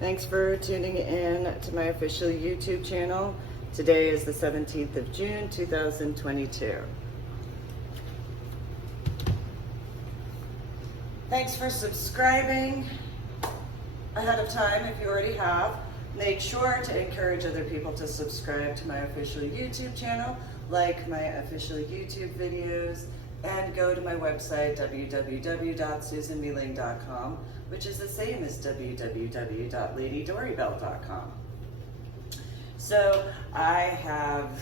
Thanks for tuning in to my official YouTube channel. Today is the 17th of June, 2022. Thanks for subscribing ahead of time if you already have. Make sure to encourage other people to subscribe to my official YouTube channel, like my official YouTube videos, and go to my website, www.susanmealing.com, which is the same as www.ladydorybell.com. So I have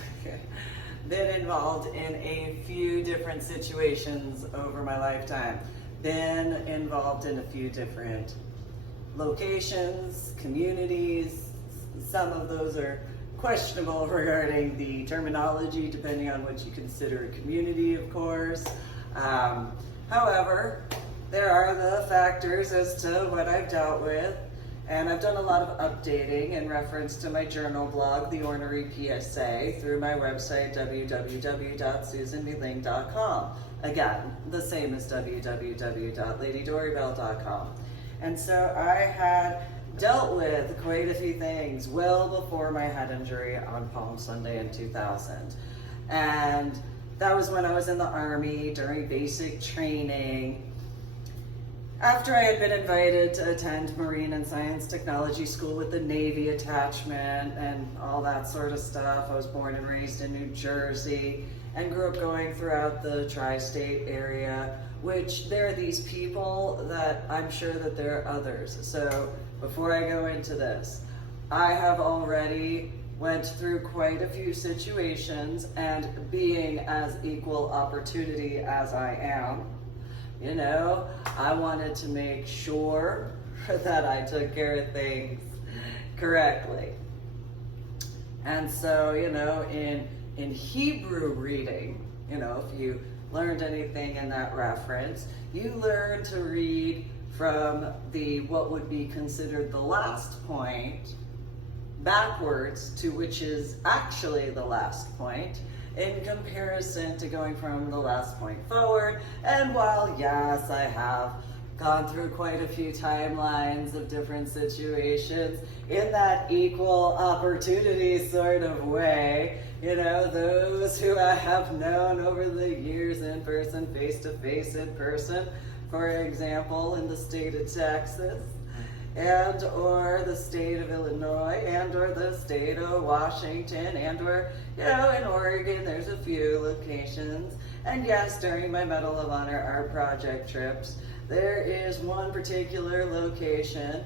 been involved in a few different situations over my lifetime. Been involved in a few different locations, communities. Some of those are questionable regarding the terminology, depending on what you consider a community, of course. However, there are the factors as to what I've dealt with, and I've done a lot of updating in reference to my journal blog, The Ornery PSA, through my website, www.susanmealing.com. Again, the same as www.ladydorybell.com. And so I had dealt with quite a few things well before my head injury on Palm Sunday in 2000. And that was when I was in the Army during basic training. After I had been invited to attend Marine and Science Technology School with the Navy attachment and all that sort of stuff. I was born and raised in New Jersey and grew up going throughout the tri-state area, which there are these people that I'm sure that there are others. So before I go into this, I have already went through quite a few situations, and being as equal opportunity as I am, you know, I wanted to make sure that I took care of things correctly. And so, you know, in Hebrew reading, you know, if you learned anything in that reference, you learn to read from the what would be considered the last point backwards to which is actually the last point, in comparison to going from the last point forward. And while yes, I have gone through quite a few timelines of different situations in that equal opportunity sort of way, you know, those who I have known over the years in person, face to face in person, for example, in the state of Texas, and or the state of Illinois, and or the state of Washington, and or, you know, in Oregon, there's a few locations. And yes, during my Medal of Honor art project trips, there is one particular location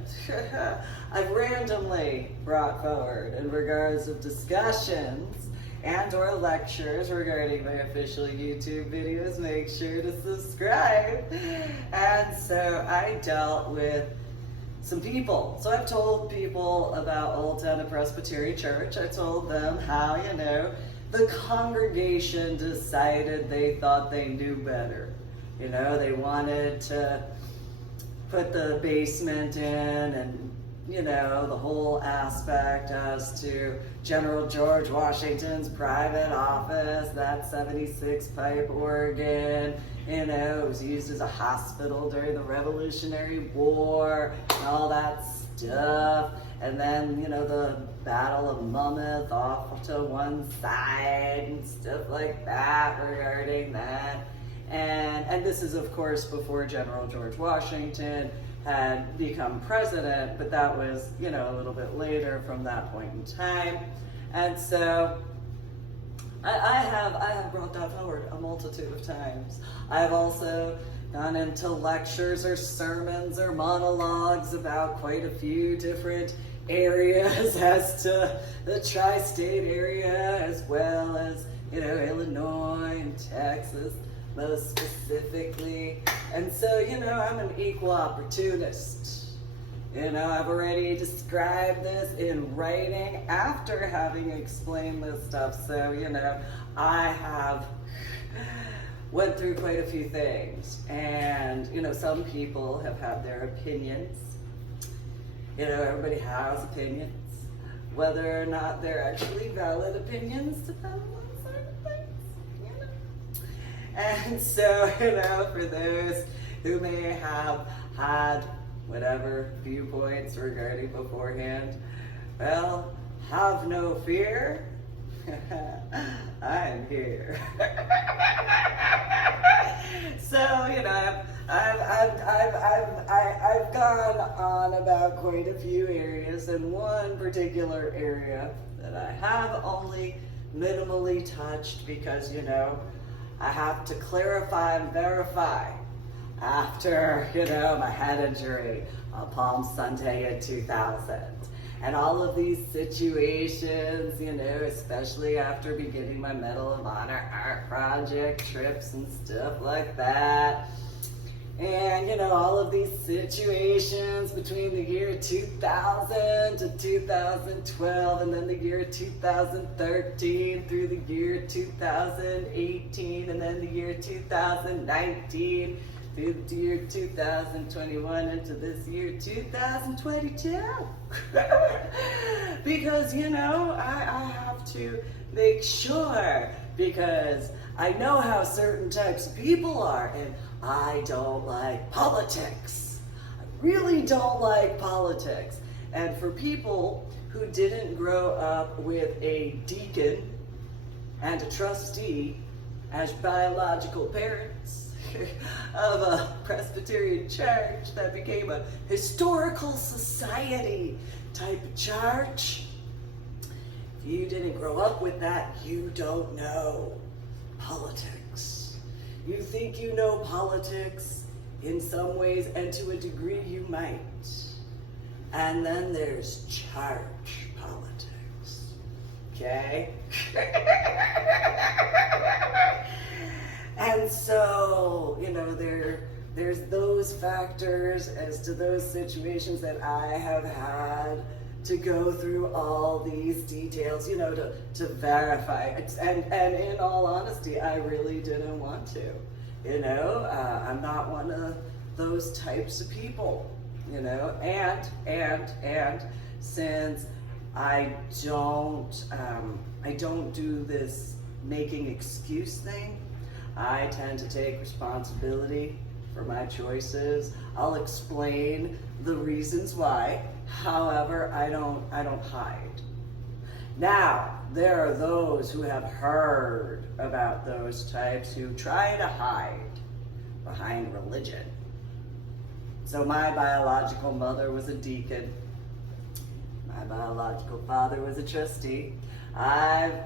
I've randomly brought forward in regards of discussions and or lectures regarding my official YouTube videos. Make sure to subscribe. And so I dealt with some people. So I've told people about Old Tennent Presbyterian Church. I told them how, you know, the congregation decided they thought they knew better. You know, they wanted to put the basement in and, you know, the whole aspect as to General George Washington's private office, that 76 pipe organ, you know, it was used as a hospital during the Revolutionary War and all that stuff. And then, you know, the Battle of Monmouth off to one side and stuff like that regarding that. And this is, of course, before General George Washington had become president, but that was, you know, a little bit later from that point in time. And so I have brought that forward a multitude of times. I've also gone into lectures or sermons or monologues about quite a few different areas as to the tri-state area, as well as, you know, Illinois and Texas most specifically. And so, you know, I'm an equal opportunist. You know, I've already described this in writing after having explained this stuff. So, you know, I have went through quite a few things. And, you know, some people have had their opinions. You know, everybody has opinions. Whether or not they're actually valid opinions depends on certain things, you know. And so, you know, for those who may have had whatever viewpoints regarding beforehand. Well, have no fear. I'm here. So, I've gone on about quite a few areas, and one particular area that I have only minimally touched because, I have to clarify and verify after, my head injury on Palm Sunday in 2000. And all of these situations, especially after beginning my Medal of Honor art project trips and stuff like that. And, all of these situations between the year 2000 to 2012, and then the year 2013 through the year 2018, and then the year 2019 through the year 2021 into this year 2022. Because, I have to make sure, because I know how certain types of people are, and I don't like politics. I really don't like politics. And for people who didn't grow up with a deacon and a trustee as biological parents of a Presbyterian church that became a historical society type of church, if you didn't grow up with that, you don't know politics. You think you know politics in some ways, and to a degree you might. And then there's church politics. Okay? And so, there's those factors as to those situations that I have had to go through all these details, to verify. And in all honesty, I really didn't want to. I'm not one of those types of people, and since I don't do this making excuse thing, I tend to take responsibility for my choices. I'll explain the reasons why. However, I don't hide. Now, there are those who have heard about those types who try to hide behind religion. So my biological mother was a deacon. My biological father was a trustee. I've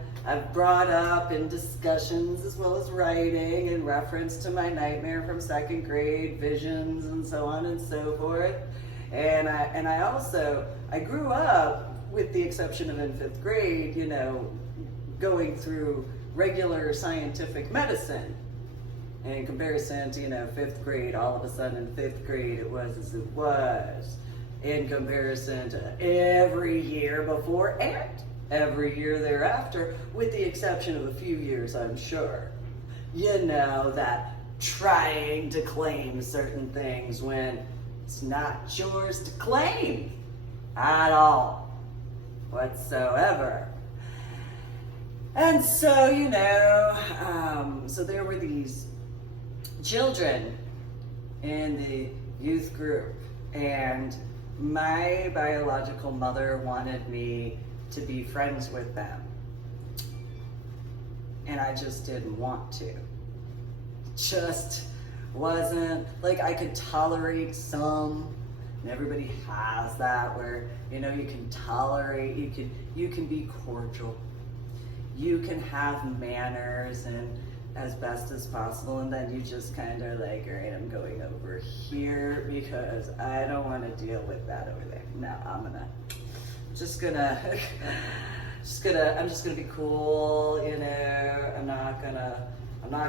brought up in discussions as well as writing in reference to my nightmare from second grade, visions and so on and so forth. And I grew up, with the exception of in 5th grade, going through regular scientific medicine. In comparison to, 5th grade, all of a sudden in 5th grade it was as it was. In comparison to every year before and every year thereafter, with the exception of a few years, I'm sure. That trying to claim certain things when it's not yours to claim at all, whatsoever. And so, so there were these children in the youth group, and my biological mother wanted me to be friends with them. And I just didn't want to. Just wasn't, I could tolerate some, and everybody has that where, you can tolerate, you can be cordial. You can have manners and as best as possible, and then you just kind of all right, I'm going over here because I don't want to deal with that over there. No, I'm just gonna be cool, I'm not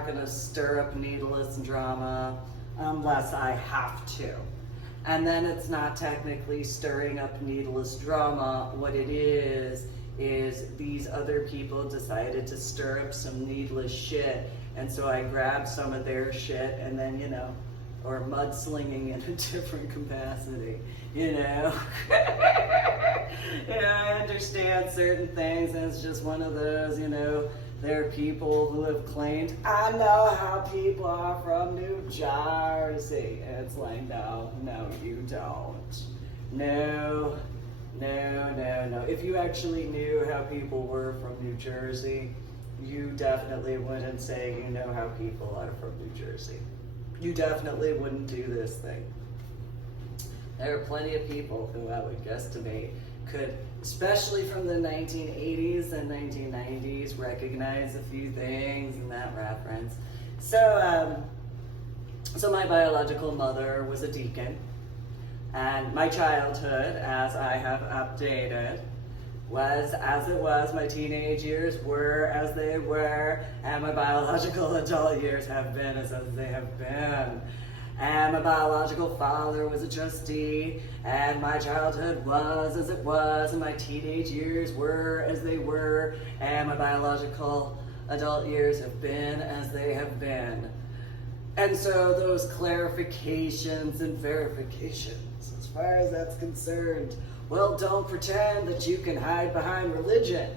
gonna stir up needless drama unless I have to. And then it's not technically stirring up needless drama. What it is these other people decided to stir up some needless shit, and so I grabbed some of their shit and then, or mudslinging in a different capacity, I understand certain things, and it's just one of those, there are people who have claimed, I know how people are from New Jersey. And it's no, you don't. No. If you actually knew how people were from New Jersey, you definitely wouldn't say you know how people are from New Jersey. You definitely wouldn't do this thing. There are plenty of people who I would guesstimate could, especially from the 1980s and 1990s, recognize a few things in that reference. So my biological mother was a deacon, and my childhood, as I have updated, was as it was. My teenage years were as they were, and my biological adult years have been as they have been. And my biological father was a trustee, and my childhood was as it was, and my teenage years were as they were, and my biological adult years have been as they have been. And so those clarifications and verifications, as far as that's concerned, well, don't pretend that you can hide behind religion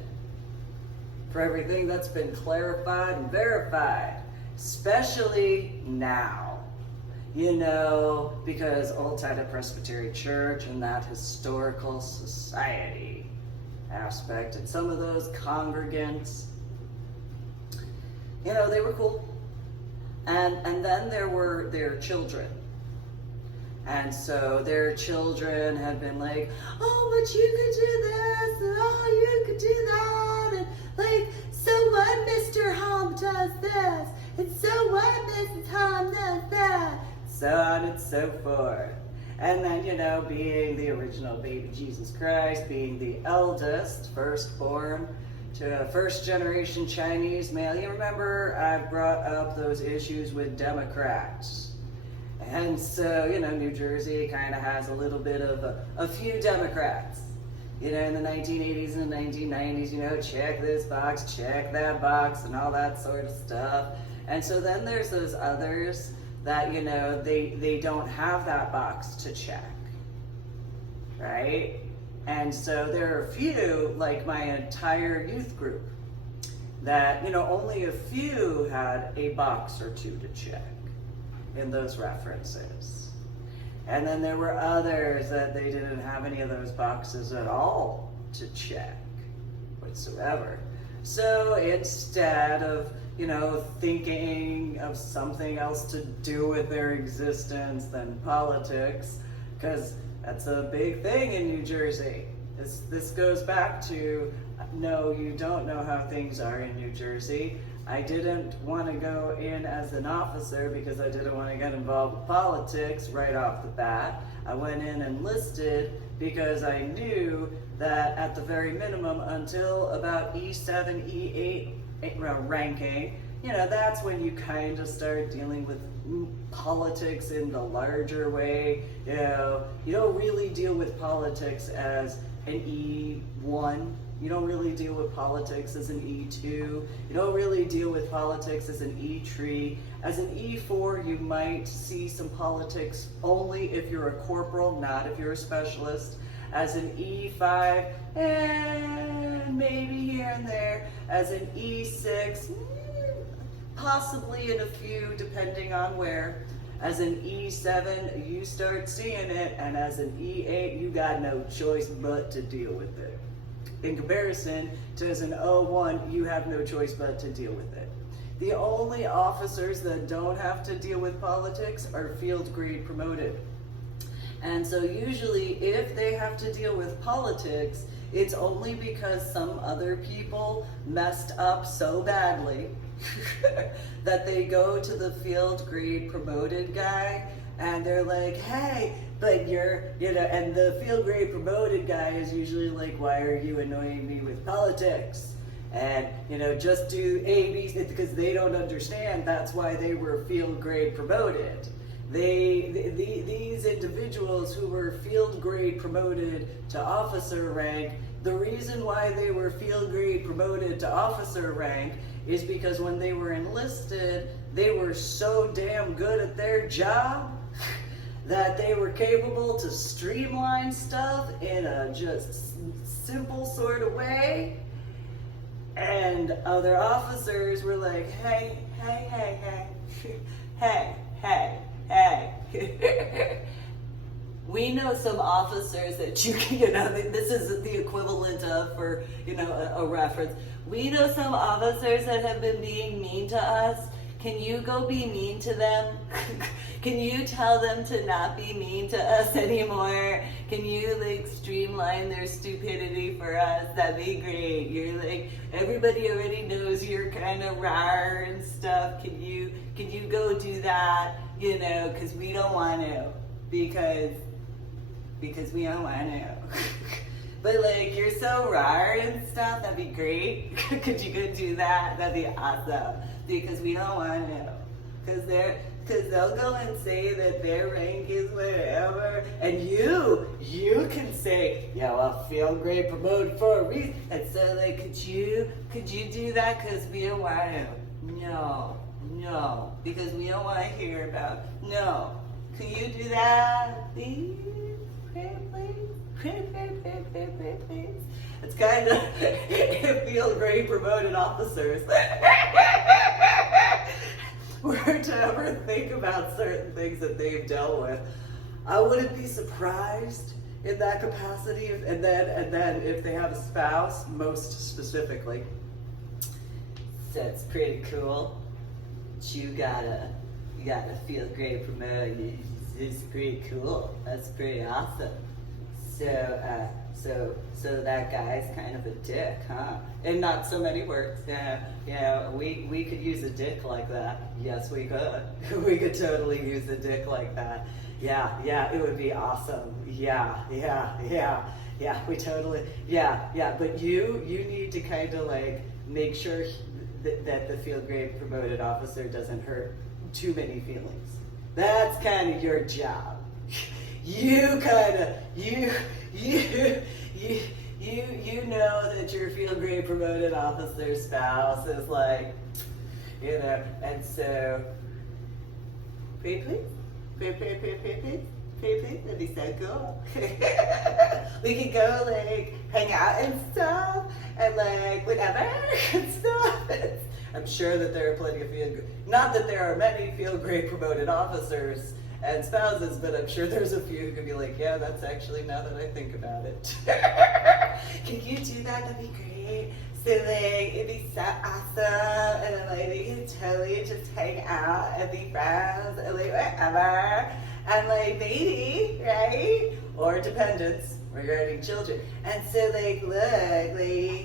for everything that's been clarified and verified, especially now. You know, because Old Tennent Presbyterian Church and that historical society aspect, and some of those congregants, you know, they were cool. And then there were their children. And so their children had been like, oh, but you could do this, and oh, you could do that, and like, so what Mr. Hom does this, and so what Mrs. Hom does that, so on and so forth. And then, you know, being the original baby Jesus Christ, being the eldest, firstborn, to a first-generation Chinese male. You remember I brought up those issues with Democrats. And so, you know, New Jersey kind of has a little bit of a few Democrats. You know, in the 1980s and the 1990s, you know, check this box, check that box, and all that sort of stuff. And so then there's those others that, you know, they don't have that box to check, right? And so there are a few, like my entire youth group, that, you know, only a few had a box or two to check in those references. And then there were others that they didn't have any of those boxes at all to check whatsoever. So instead of, you know, thinking of something else to do with their existence than politics, because that's a big thing in New Jersey. This goes back to, no, you don't know how things are in New Jersey. I didn't want to go in as an officer because I didn't want to get involved with politics right off the bat. I went in and enlisted because I knew that at the very minimum, until about E7, E8 ranking, you know, that's when you kind of start dealing with politics in the larger way. You know, you don't really deal with politics as an E1. You don't really deal with politics as an E2. You don't really deal with politics as an E3. As an E4, you might see some politics only if you're a corporal, not if you're a specialist. As an E5, and maybe here and there. As an E6, possibly in a few, depending on where. As an E7, you start seeing it, and as an E8, you got no choice but to deal with it. In comparison to as an O1, you have no choice but to deal with it. The only officers that don't have to deal with politics are field grade promoted. And so usually if they have to deal with politics, it's only because some other people messed up so badly that they go to the field grade promoted guy and they're like, hey, but you're, you know, and the field grade promoted guy is usually like, why are you annoying me with politics? And, you know, just do A, B, because they don't understand that's why they were field grade promoted. These individuals who were field grade promoted to officer rank, the reason why they were field grade promoted to officer rank is because when they were enlisted, they were so damn good at their job that they were capable to streamline stuff in a just simple sort of way. And other officers were like, hey, We know some officers that you can, this is the equivalent of, for, a reference. We know some officers that have been being mean to us. Can you go be mean to them? Can you tell them to not be mean to us anymore? Can you streamline their stupidity for us? That'd be great. You're everybody already knows you're kind of rar and stuff. Can you go do that? Because we don't want to. Because we don't want to. But you're so rar and stuff, that'd be great. Could you go do that? That'd be awesome. Because we don't want to. Because they'll go and say that their rank is whatever, and you can say, yeah, well, feel great, promoted for a reason. And so could you do that? Because we don't want to. No, because we don't want to hear about. No, can you do that, please? Please. It's kind of feel great, promoted officers. Were to ever think about certain things that they've dealt with, I wouldn't be surprised in that capacity. And then if they have a spouse, most specifically. So it's pretty cool. You gotta feel great, promoted. It's pretty cool. That's pretty awesome. So that guy's kind of a dick, huh? In not so many words. Yeah, we could use a dick like that. Yes, we could. We could totally use a dick like that. Yeah, it would be awesome. Yeah, we totally, yeah. But you need to kind of make sure that the feel great promoted officer doesn't hurt too many feelings. That's kind of your job. You know that your feel great promoted officer spouse is and so please, that'd be so cool. We could go hang out and stuff and whatever and stuff. I'm sure that there are plenty of not that there are many feel great promoted officers and spouses, but I'm sure there's a few who could be yeah, that's actually, now that I think about it. Can you do that? That'd be great. So it'd be so awesome, and then we can totally just hang out and be friends and whatever, and maybe, right? Or dependents regarding children. And so look,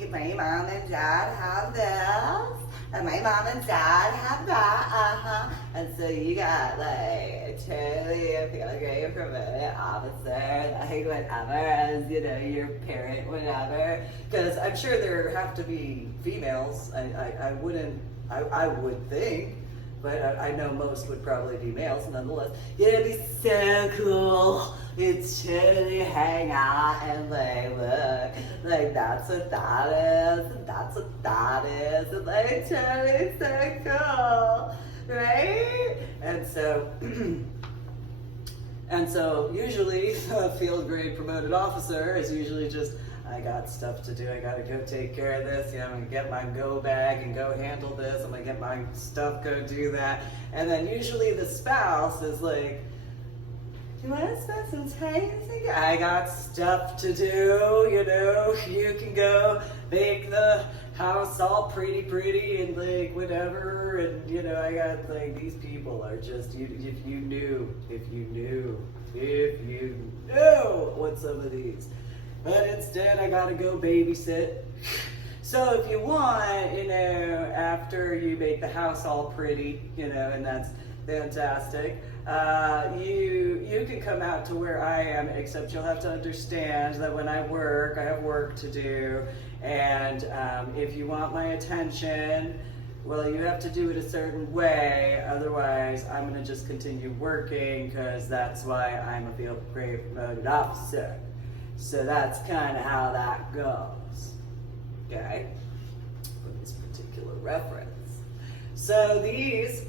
my mom and dad have this. And my mom and dad have that, And so you got totally a feel great promoted officer, whatever, as your parent, whatever. Because I'm sure there have to be females. I would think, but I know most would probably be males nonetheless. It'd be so cool. It's totally hang out and look, that's what that is, and that's what that is, and totally so cool, right? And so usually the field grade promoted officer is usually just, I got stuff to do, I gotta go take care of this, I'm gonna get my go bag and go handle this, I'm gonna get my stuff, go do that. And then usually the spouse is you want to spend some time? I got stuff to do, you can go make the house all pretty and whatever, and I got these people are just, if you knew what some of these, but instead I gotta go babysit. So if you want, after you make the house all pretty, and that's fantastic, you can come out to where I am, except you'll have to understand that when I work, I have work to do, and if you want my attention, well, you have to do it a certain way, otherwise I'm going to just continue working, because that's why I'm a field grade promoted officer. So that's kind of how that goes, okay, for this particular reference. So these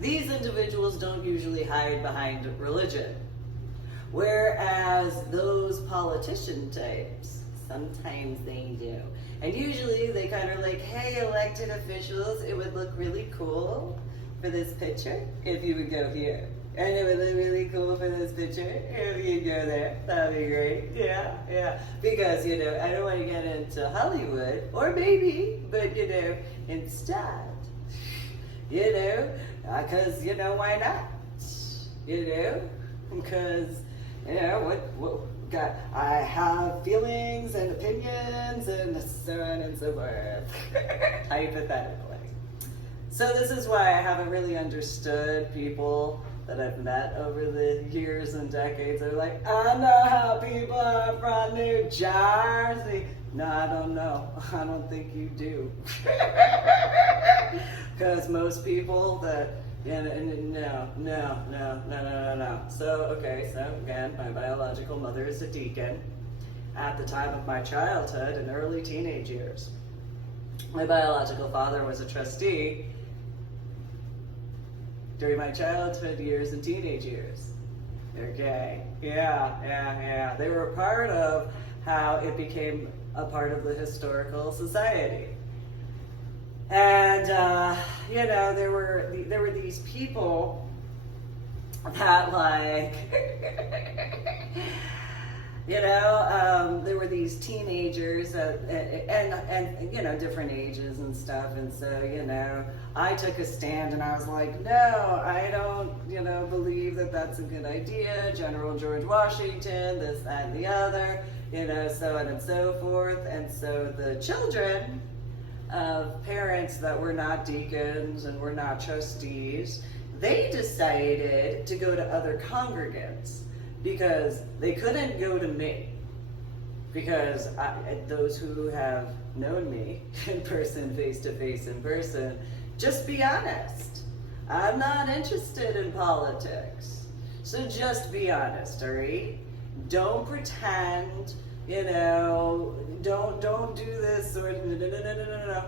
individuals don't usually hide behind religion, whereas those politician types, sometimes they do. And usually they kind of hey, elected officials, it would look really cool for this picture if you would go here. And it would look really cool for this picture if you go there. That'd be great. Yeah. Because, I don't want to get into Hollywood, or maybe, but, instead, because, why not? Because, I have feelings and opinions and so on and so forth, hypothetically. So this is why I haven't really understood people that I've met over the years and decades. They're like, I know how people are from New Jersey. No, I don't know. I don't think you do. Because most people that, no. So again, my biological mother is a deacon at the time of my childhood and early teenage years. My biological father was a trustee during my childhood years and teenage years. Okay, yeah. They were a part of how it became a part of the historical society. And, there were these people that there were these teenagers and different ages and stuff. And so, I took a stand and I was like, no, I don't, believe that that's a good idea. General George Washington, this, that, and the other, so on and so forth. And so the children of parents that were not deacons and were not trustees, they decided to go to other congregants because they couldn't go to me. Because those who have known me in person, face to face in person, just be honest. I'm not interested in politics. So just be honest, all right? Don't pretend, don't do this or no.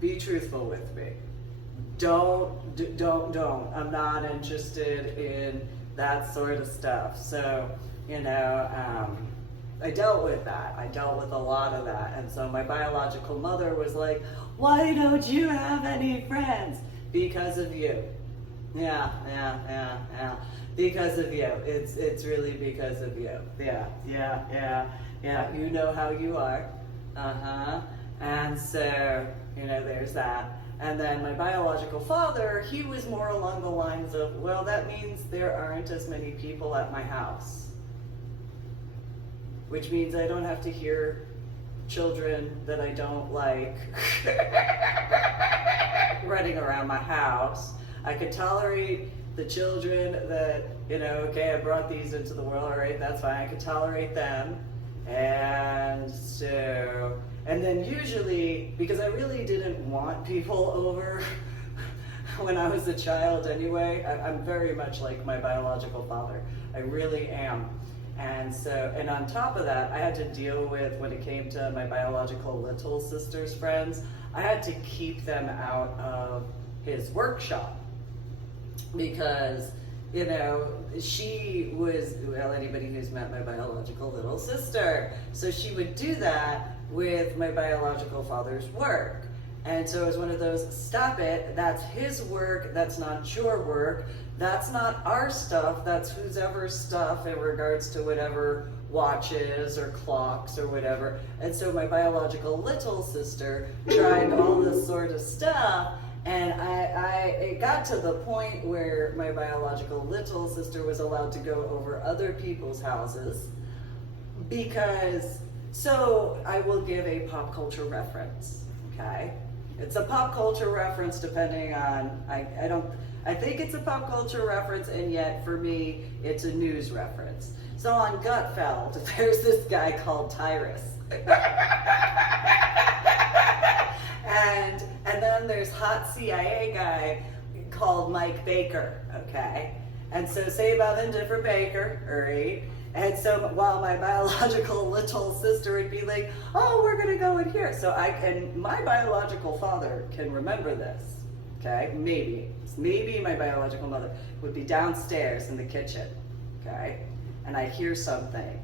Be truthful with me. Don't. I'm not interested in that sort of stuff. So, I dealt with that. I dealt with a lot of that. And so my biological mother was like, why don't you have any friends? Because of you. Yeah. Because of you. It's really because of you. Yeah. You know how you are. And so, there's that. And then my biological father, he was more along the lines of, well, that means there aren't as many people at my house. Which means I don't have to hear children that I don't like running around my house. I could tolerate the children that, okay, I brought these into the world, all right, that's fine. I could tolerate them. And so, and then usually, because I really didn't want people over when I was a child anyway, I'm very much like my biological father. I really am. And so, and on top of that, I had to deal with, when it came to my biological little sister's friends, I had to keep them out of his workshop. Because, she was, well, anybody who's met my biological little sister, so she would do that with my biological father's work. And so it was one of those, stop it, that's his work, that's not your work, that's not our stuff, that's whoever's stuff in regards to whatever watches or clocks or whatever. And so my biological little sister tried all this sort of stuff, and it got to the point where my biological little sister was allowed to go over other people's houses because, so I will give a pop culture reference, okay? It's a pop culture reference depending on, I think it's a pop culture reference, and yet for me, it's a news reference. So on Gutfeld, there's this guy called Tyrus. And then there's hot CIA guy called Mike Baker, okay? And so say about Indifferent Baker, all right? And so while my biological little sister would be like, oh, we're gonna go in here. So my biological father can remember this, okay? Maybe my biological mother would be downstairs in the kitchen, okay? And I'd hear something,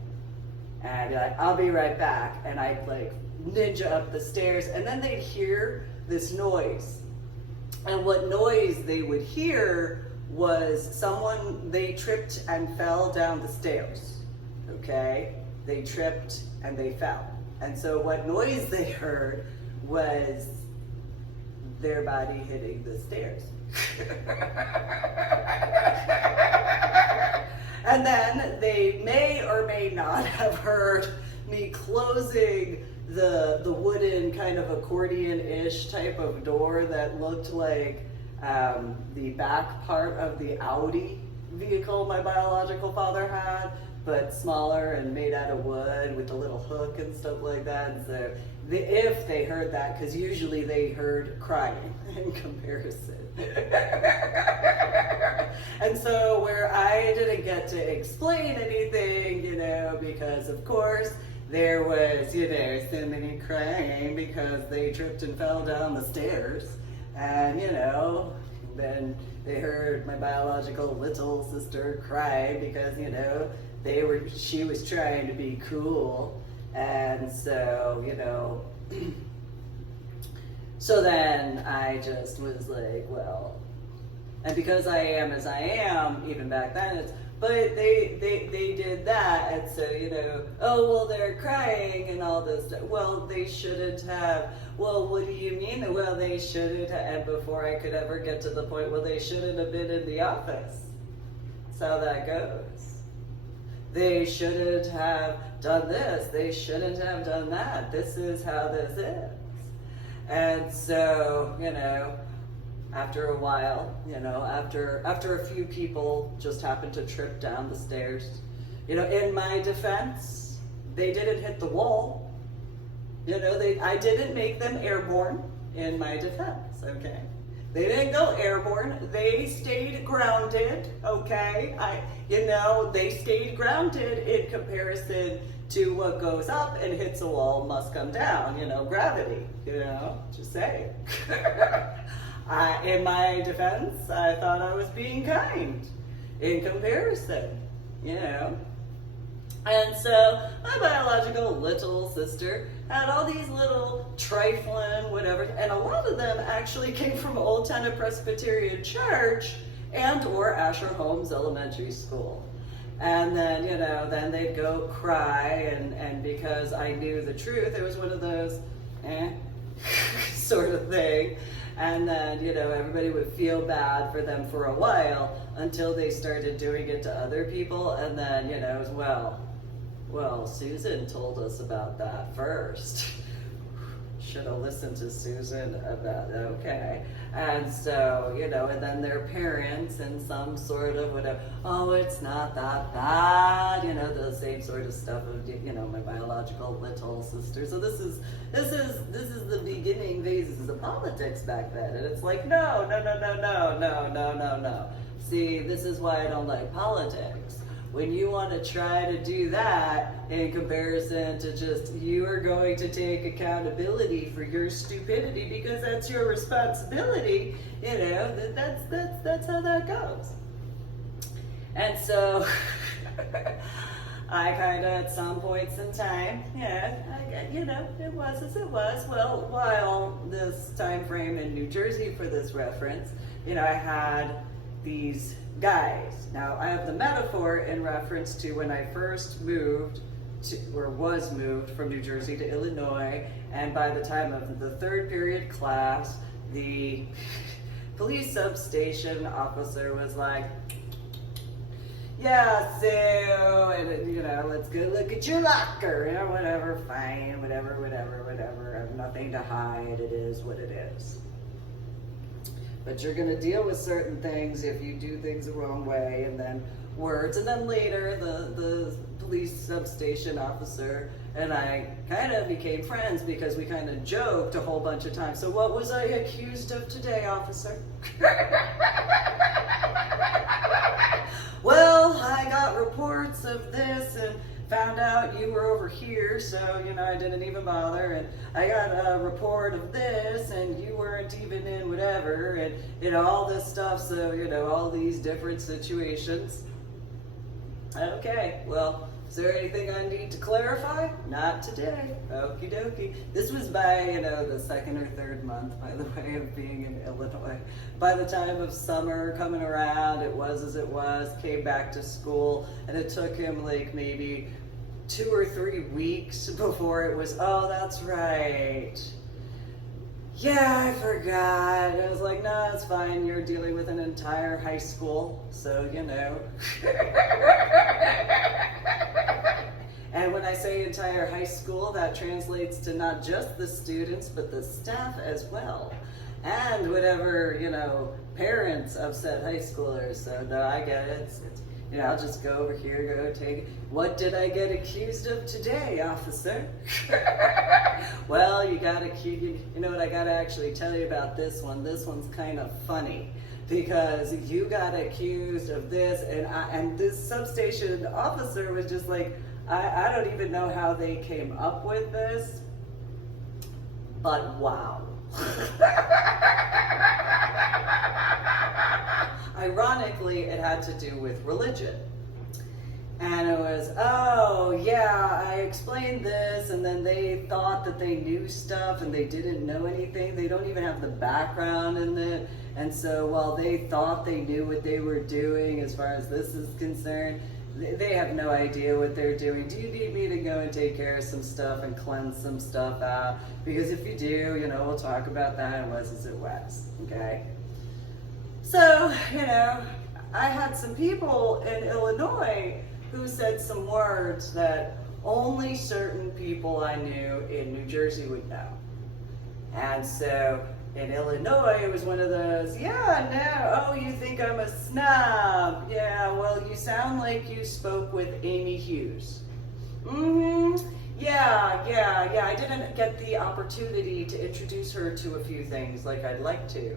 and I'd be like, I'll be right back. And I'd like ninja up the stairs, and then they'd hear this noise. And what noise they would hear was they tripped and fell down the stairs, okay? They tripped and they fell. And so what noise they heard was their body hitting the stairs. And then they may or may not have heard me closing the wooden kind of accordion-ish type of door that looked like the back part of the Audi vehicle my biological father had, but smaller and made out of wood with a little hook and stuff like that. And so if they heard that, because usually they heard crying in comparison. And so where I didn't get to explain anything, because of course there was, so many crying because they tripped and fell down the stairs. And, then they heard my biological little sister cry because, she was trying to be cool. And so, so then I just was like, well, and because I am as I am, even back then, but they did that, and so, oh, well, they're crying and all this stuff. Well, they shouldn't have. Well, what do you mean? Well, they shouldn't have, and before I could ever get to the point, well, they shouldn't have been in the office. That's how that goes. They shouldn't have done this. They shouldn't have done that. This is how this is. And so, after a while, after a few people just happened to trip down the stairs, in my defense, they didn't hit the wall. I didn't make them airborne in my defense, okay? They didn't go airborne. They stayed grounded, okay? They stayed grounded in comparison to what goes up and hits a wall must come down, gravity, just saying. In my defense, I thought I was being kind in comparison, And so my biological little sister had all these little trifling whatever, and a lot of them actually came from Old Tennent Presbyterian Church and or Asher Holmes Elementary School. And then, then they'd go cry, and because I knew the truth, it was one of those, sort of thing. And then, everybody would feel bad for them for a while until they started doing it to other people. And then, it was, well, Susan told us about that first. Should have listened to Susan about, okay. And so, and then their parents and some sort of whatever, oh, it's not that bad, the same sort of stuff of, my biological little sister. So this is the beginning phases of politics back then. And it's like, no. See, this is why I don't like politics. When you want to try to do that in comparison to just you are going to take accountability for your stupidity because that's your responsibility, that's how that goes. And so I kind of at some points in time, it was as it was. Well, while this time frame in New Jersey for this reference, I had these guys. Now, I have the metaphor in reference to when I first moved was moved from New Jersey to Illinois, and by the time of the third period class, the police substation officer was like, yeah, so, and, let's go look at your locker, whatever, fine, whatever, I have nothing to hide, it is what it is. But you're going to deal with certain things if you do things the wrong way, and then words. And then later, the police substation officer and I kind of became friends because we kind of joked a whole bunch of times. So what was I accused of today, officer? Well, I got reports of this and found out you were over here, so, I didn't even bother, and I got a report of this, and you weren't even in whatever, and, all this stuff, so, all these different situations. Okay, well, Is there anything I need to clarify? Not today. Okie dokie. This was by, the second or third month, by the way, of being in Illinois. By the time of summer coming around, it was as it was, came back to school, and it took him like maybe 2 or 3 weeks before it was, oh, that's right. Yeah, I forgot. I was like, no, it's fine. You're dealing with an entire high school, so And when I say entire high school, that translates to not just the students, but the staff as well. And whatever, parents of said high schoolers. So no, I get it. It's I'll just go over here, go take it. What did I get accused of today, officer? Well, you know what, I gotta actually tell you about this one. This one's kind of funny because you got accused of this, and this substation officer was just like, I don't even know how they came up with this, but wow. Ironically, it had to do with religion. And it was, oh yeah, I explained this, and then they thought that they knew stuff and they didn't know anything. They don't even have the background in it. And so while they thought they knew what they were doing as far as this is concerned, they have no idea what they're doing. Do you need me to go and take care of some stuff and cleanse some stuff out? Because if you do, we'll talk about that. It was as it was, okay? So, I had some people in Illinois who said some words that only certain people I knew in New Jersey would know. And so in Illinois, it was one of those, oh, you think I'm a snob. Yeah, well, you sound like you spoke with Amy Hughes. Yeah, I didn't get the opportunity to introduce her to a few things like I'd like to.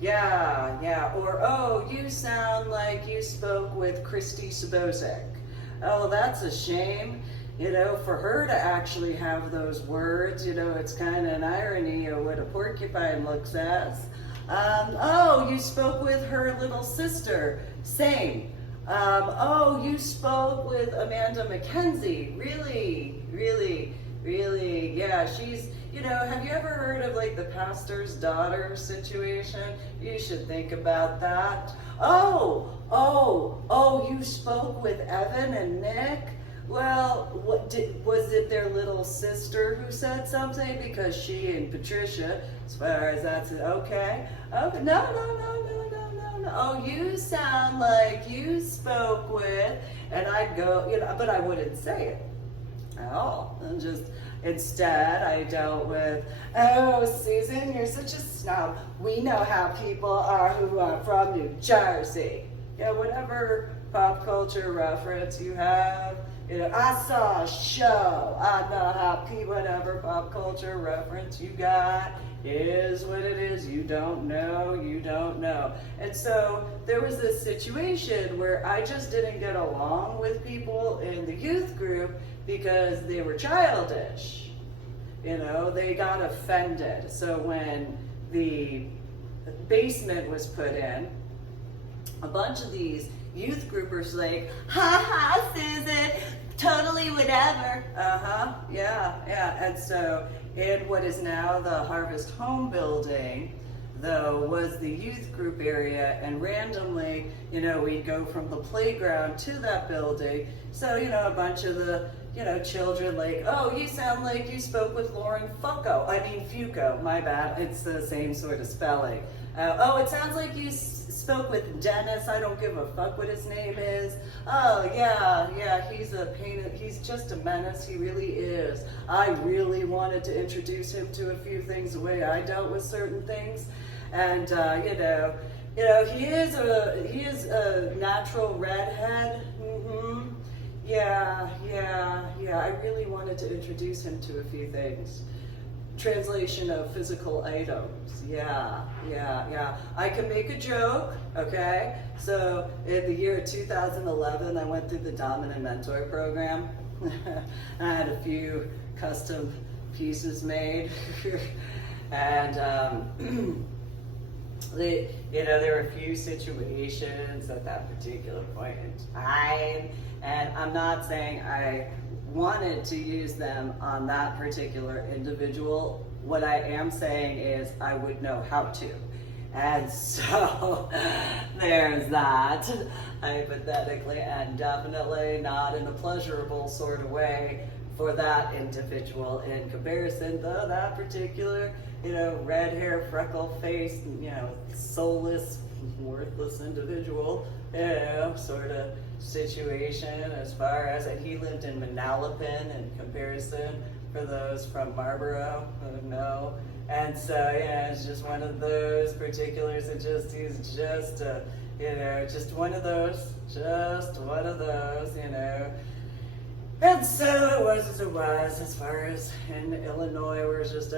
Yeah, or, oh, you sound like you spoke with Christy Sabozek. Oh, that's a shame. For her to actually have those words, it's kind of an irony of what a porcupine looks as. Oh, you spoke with her little sister. Same. Oh, you spoke with Amanda McKenzie. Really? Yeah, she's, have you ever heard of like the pastor's daughter situation? You should think about that. Oh, you spoke with Evan and Nick? Well, was it their little sister who said something? Because she and Patricia, as far as that's okay. Okay, no. Oh, you sound like you spoke with, and I'd go, but I wouldn't say it at all. And instead, I dealt with, oh, Susan, you're such a snob. We know how people are who are from New Jersey. Whatever pop culture reference you have. I saw a show. I know how whatever pop culture reference you got is what it is. You don't know. And so there was this situation where I just didn't get along with people in the youth group because they were childish. They got offended. So when the basement was put in, a bunch of these youth groupers like, ha, Susan, totally whatever. Yeah. And so in what is now the Harvest Home building, though, was the youth group area, and randomly, we'd go from the playground to that building. So, a bunch of the, children like, oh, you sound like you spoke with Lauren Fuco, my bad. It's the same sort of spelling. Oh, it sounds like you spoke with Dennis. I don't give a fuck what his name is. Oh, yeah, he's a pain. He's just a menace. He really is. I really wanted to introduce him to a few things the way I dealt with certain things. And, he is a natural redhead. Yeah, I really wanted to introduce him to a few things. Translation of physical items. Yeah. I can make a joke, okay? So in the year 2011, I went through the Dominant Mentor program. I had a few custom pieces made. And there were a few situations at that particular point in time, and I'm not saying I wanted to use them on that particular individual. What I am saying is I would know how to. And so there's that, hypothetically, and definitely not in a pleasurable sort of way for that individual in comparison, though that particular, red hair, freckle face, soulless, worthless individual, sort of situation as far as, and he lived in Manalapan in comparison for those from Marlborough who know. And so, it's just one of those particulars. He's just just one of those, And so it was as it was, as far as in Illinois, where it's just,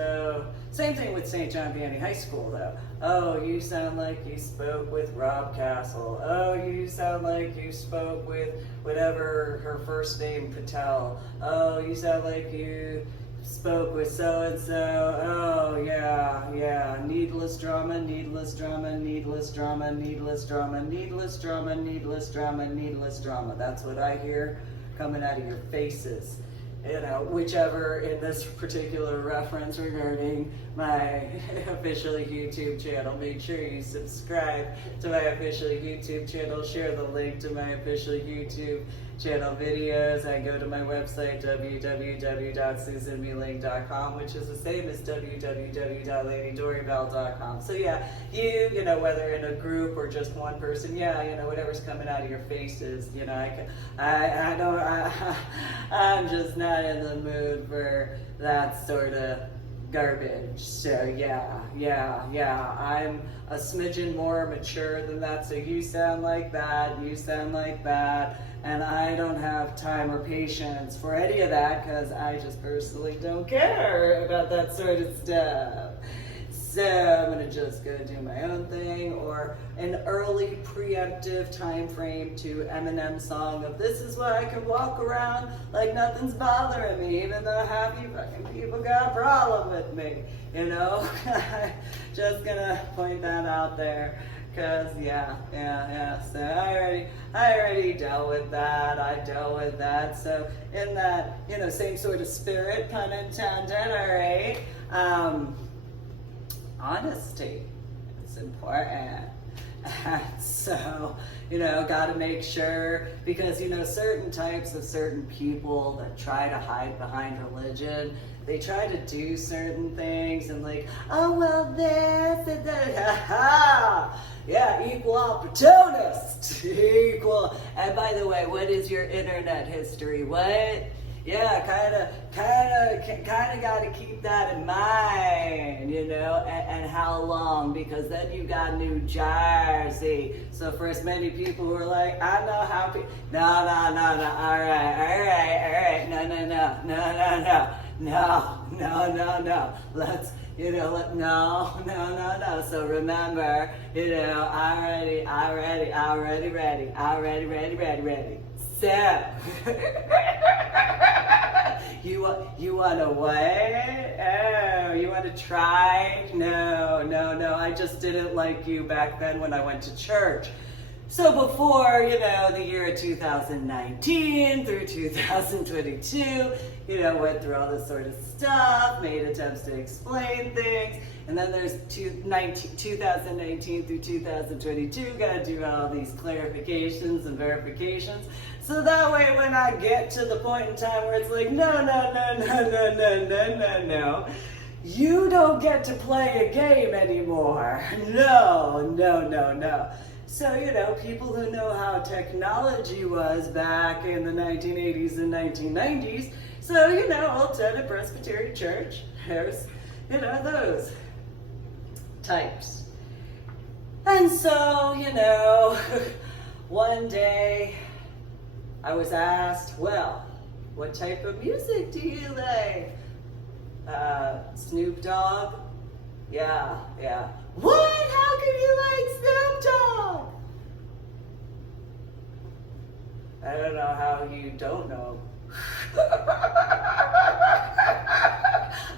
same thing with St. John Vianney High School, though. Oh, you sound like you spoke with Rob Castle. Oh, you sound like you spoke with whatever her first name, Patel. Oh, you sound like you spoke with so-and-so. Oh, yeah. Needless drama, needless drama, needless drama, needless drama, needless drama, needless drama, needless drama. That's what I hear coming out of your faces. Whichever in this particular reference regarding my official YouTube channel, make sure you subscribe to my official YouTube channel, share the link to my official YouTube channel videos, and go to my website, www.susanmealing.com, which is the same as www.ladydorybell.com. So yeah, whether in a group or just one person, whatever's coming out of your faces, I'm just not in the mood for that sort of garbage. So yeah, I'm a smidgen more mature than that. So you sound like that, and I don't have time or patience for any of that, because I just personally don't care about that sort of stuff. So I'm gonna just go do my own thing, or an early preemptive time frame to Eminem's song of "This is why I can walk around like nothing's bothering me, even though half you fucking people got a problem with me." Just gonna point that out there, cause yeah. So I already dealt with that. I dealt with that. So in that same sort of spirit, pun intended. All right. Honesty is important. And so, got to make sure, because, certain types of certain people that try to hide behind religion, they try to do certain things and oh, well, this and that. Yeah, equal opportunist. And by the way, what is your internet history? What? Yeah, kind of got to keep that in mind, and how long, because then you got New Jersey. So for as many people who are like, I know how people, no, all right, no, let's, no. So remember, already ready. So, you want to what? Oh, you want to try? No, I just didn't like you back then when I went to church. So before, the year 2019 through 2022, went through all this sort of stuff, made attempts to explain things, and then there's 2019 through 2022, gotta do all these clarifications and verifications. So that way when I get to the point in time where it's like, no, you don't get to play a game anymore. No. So, people who know how technology was back in the 1980s and 1990s, so, Old Tennent Presbyterian Church, there's, those types. And so, one day I was asked, well, what type of music do you like? Snoop Dogg? Yeah. What? How can you like Snoop Dogg? I don't know how you don't know.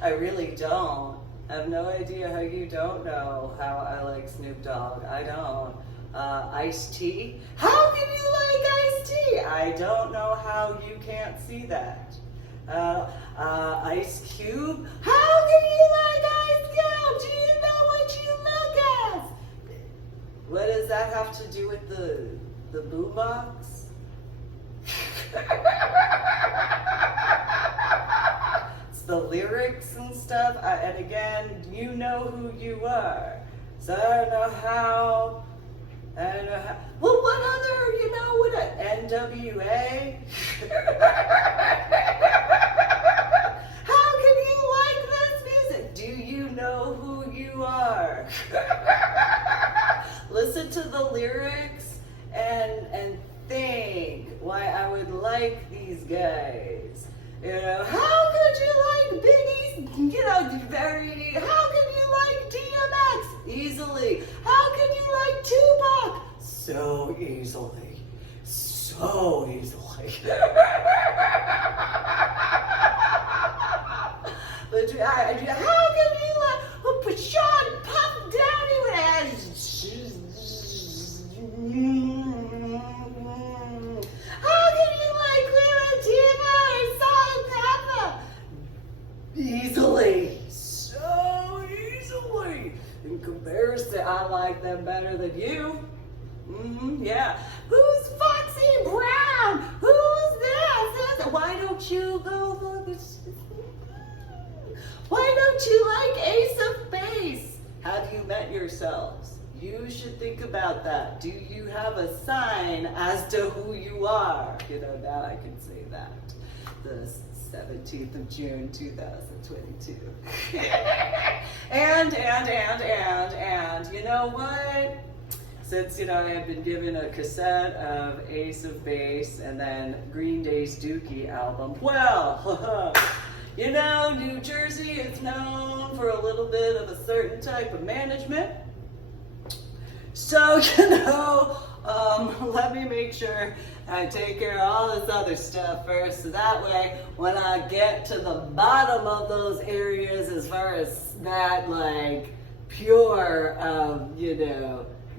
I really don't. I have no idea how you don't know how I like Snoop Dogg. I don't. Iced tea? How can you like iced tea? I don't know how you can't see that. Ice Cube? How can you like Ice Cube? Do you know what you look at? What does that have to do with the boombox? It's the lyrics and stuff. And again, you know who you are. So I don't know how. Well, what other, what NWA? How can you like this music? Do you know who you are? Listen to the lyrics and think why I would like these guys. How could you like Biggie's, how can you like DMX? Easily. How can you like Tupac? So easily. So easily. But how can you like Sean Puff Daddy How can you like Clementine or Salt and Pepper? Easily. So easily. In comparison, I like them better than you. Yeah. Who's Foxy Brown? Who's this? Why don't you go look at... Why don't you like Ace of Base? Have you met yourselves? You should think about that. Do you have a sign as to who you are? Now I can say that. The 17th of June, 2022. And you know what? Since, I had been given a cassette of Ace of Base and then Green Day's Dookie album, well, New Jersey is known for a little bit of a certain type of management. So, let me make sure I take care of all this other stuff first. So that way, when I get to the bottom of those areas, as far as that, like, pure,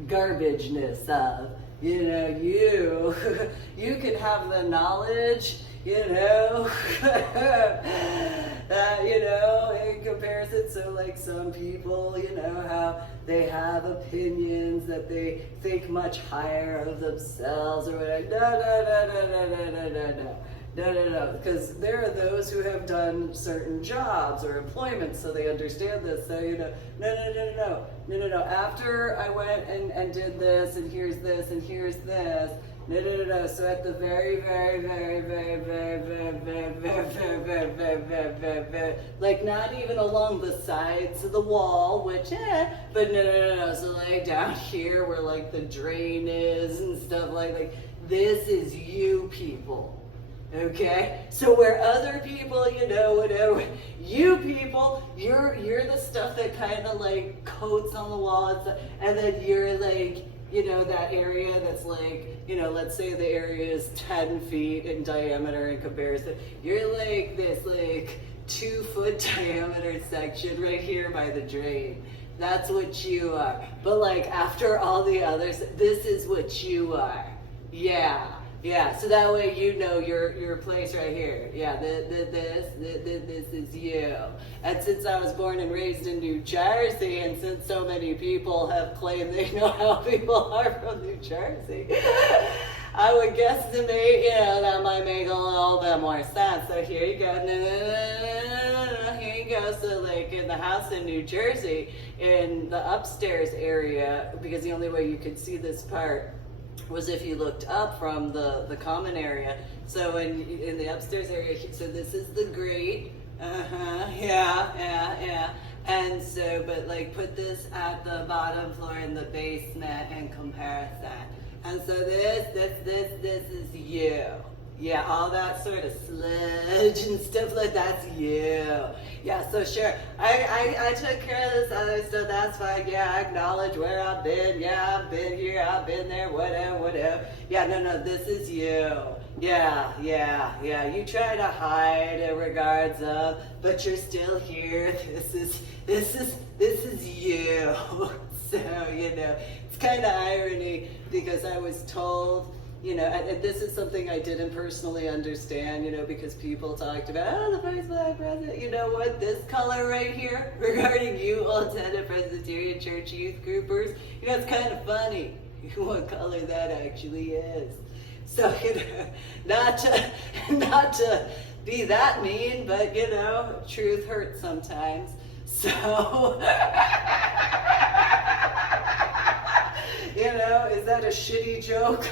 garbageness of, you can have the knowledge, that, in comparison, so like some people, how they have opinions that they think much higher of themselves or whatever. No, because there are those who have done certain jobs or employments, so they understand this. So, no. After I went and did this, and here's this, and here's this. No. So at the very, like not even along the sides of the wall, which, but no. So like down here where like the drain is and stuff like this is you people. Okay, so where other people, whatever, you people, you're the stuff that kind of like coats on the wall, and then you're like, that area that's like, let's say the area is 10 feet in diameter in comparison. You're like this like 2-foot diameter section right here by the drain. That's what you are. But like after all the others, this is what you are. Yeah, so that way your place right here. Yeah, this is you. And since I was born and raised in New Jersey, and since so many people have claimed they know how people are from New Jersey, I would guesstimate, that might make a little bit more sense. So here you go. Here you go. So like in the house in New Jersey, in the upstairs area, because the only way you could see this part was if you looked up from the common area. So in the upstairs area, so this is the grate. Yeah. And so, but like put this at the bottom floor in the basement in comparison. And so this is you. Yeah, all that sort of sludge and stuff like that's you. Yeah, so sure. I took care of this other stuff, that's fine. Yeah, I acknowledge where I've been. Yeah, I've been here, I've been there, whatever. Yeah, no, this is you. Yeah. You try to hide in regards of, but you're still here. This is you. So, it's kind of irony because I was told, and this is something I didn't personally understand, because people talked about, the first Black president, you know what, this color right here, regarding you, Old Tennent Presbyterian Church youth groupers, it's kind of funny what color that actually is. So, not to be that mean, but, truth hurts sometimes. So, is that a shitty joke?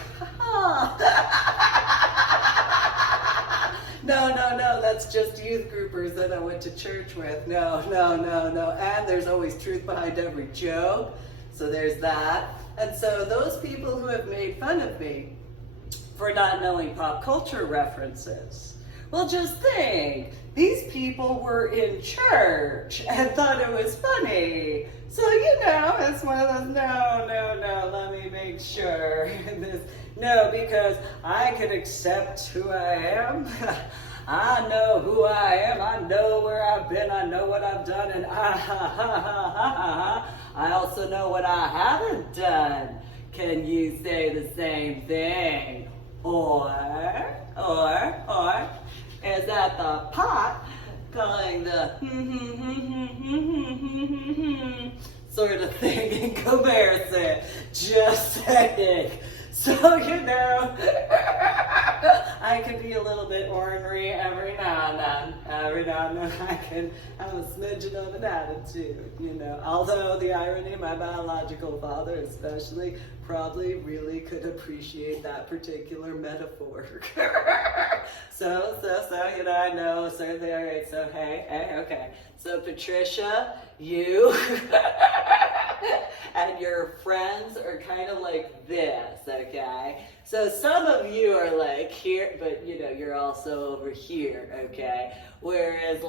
No, that's just youth groupers that I went to church with. No. And there's always truth behind every joke. So there's that. And so those people who have made fun of me for not knowing pop culture references, well, just think, these people were in church and thought it was funny. So, it's one of those, no, let me make sure. No, because I can accept who I am. I know who I am. I know where I've been. I know what I've done. And I also know what I haven't done. Can you say the same thing? Or, is that the pot calling the sort of thing in comparison? Just saying. So, I can be a little bit ornery every now and then. I can have a smidgen of an attitude, Although the irony, my biological father especially probably really could appreciate that particular metaphor. So, I know certainly. All right, so hey, okay. So Patricia, you and your friends are kind of like this, okay? So some of you are like here, but you're also over here, okay? Whereas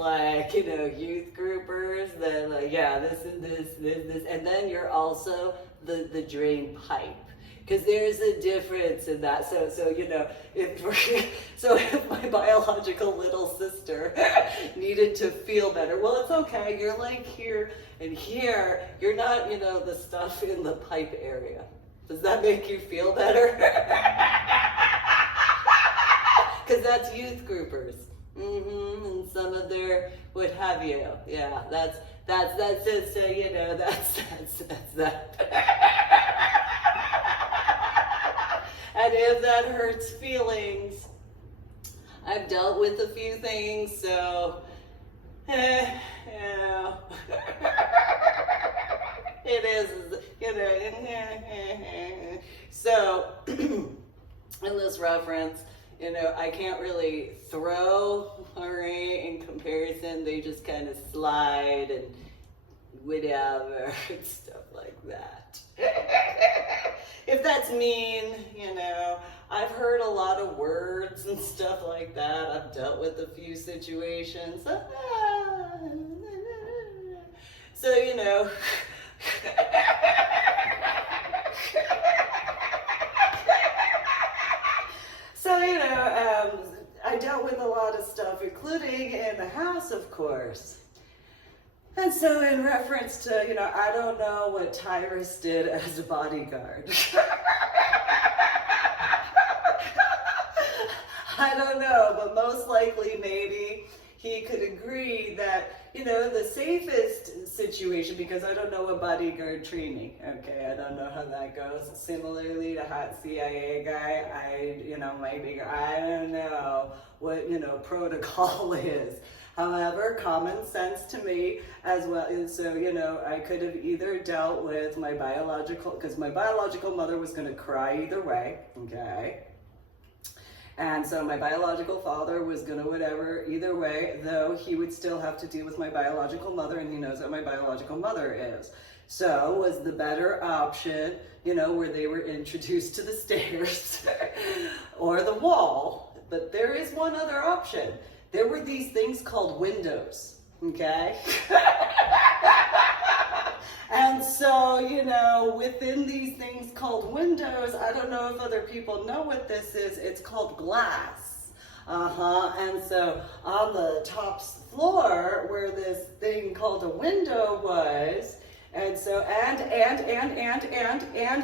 youth groupers, they're like, yeah, this and this, and then you're also the drain pipe. Because there's a difference in that. So if my biological little sister needed to feel better, well, it's okay. You're like here and here. You're not, the stuff in the pipe area. Does that make you feel better? Because that's youth groupers. And some of their what have you. Yeah, that's it. So that's that. And if that hurts feelings, I've dealt with a few things, so, it is, So, in this reference, I can't really throw, in comparison, they just kind of slide and whatever, and stuff like that. If that's mean, I've heard a lot of words and stuff like that. I've dealt with a few situations. So, I dealt with a lot of stuff, including in the house, of course. And so in reference to, I don't know what Tyrus did as a bodyguard. I don't know, but most likely maybe he could agree that, the safest situation, because I don't know what bodyguard training, okay, I don't know how that goes. Similarly to hot CIA guy, maybe, I don't know what, protocol is. However, common sense to me as well. And so, I could have either dealt with my biological, because my biological mother was going to cry either way, okay? And so my biological father was going to whatever, either way, though he would still have to deal with my biological mother, and he knows what my biological mother is. So was the better option, where they were introduced to the stairs or the wall, But there is one other option. There were these things called windows, okay? And so, you know, within these things called windows, I don't know if other people know what this is, it's called glass. And so on the top floor where this thing called a window was, and so, and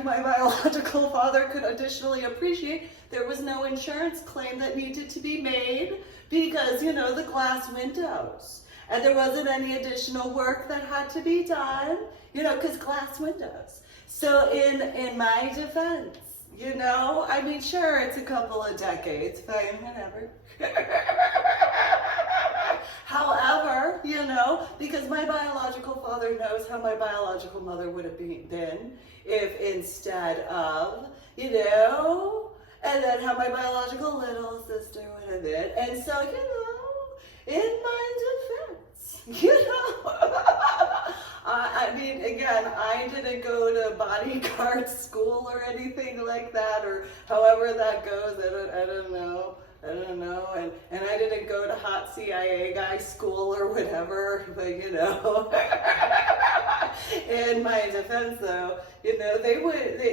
my biological father could additionally appreciate there was no insurance claim that needed to be made because, you know, the glass windows. And there wasn't any additional work that had to be done, you know, because glass windows. So in my defense, you know, I mean, sure, it's a couple of decades, fine, whatever. However, you know, because my biological father knows how my biological mother would have been if instead of, you know, and then how my biological little sister would have been. And so, you know, in my defense, you know, I mean, again, I didn't go to bodyguard school or anything like that, or however that goes. I don't know. And I didn't go to hot CIA guy school or whatever, but you know, in my defense though, you know,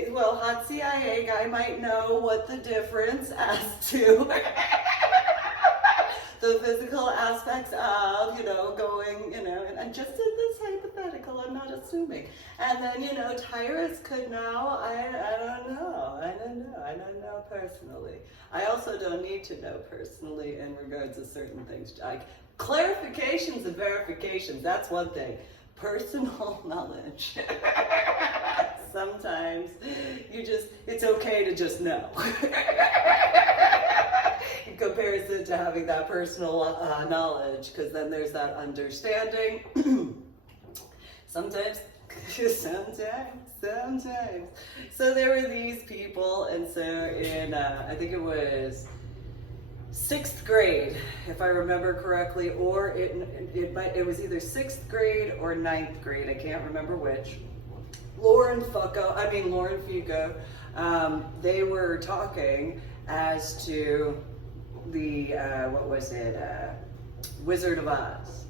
well, hot CIA guy might know what the difference as to the physical aspects of, you know, going, you know, and just in this hypothetical, I'm not assuming. And then, you know, Tyrus could know, I don't know personally. I also don't need to know personally in regards to certain things. Like, clarifications and verifications, that's one thing. Personal knowledge. Sometimes it's okay to just know. In comparison to having that personal knowledge, because then there's that understanding. Sometimes. So there were these people, and so in, I think it was 6th grade, if I remember correctly, or it was either 6th grade or 9th grade, I can't remember which. Lauren Fugo, they were talking as to the, Wizard of Oz.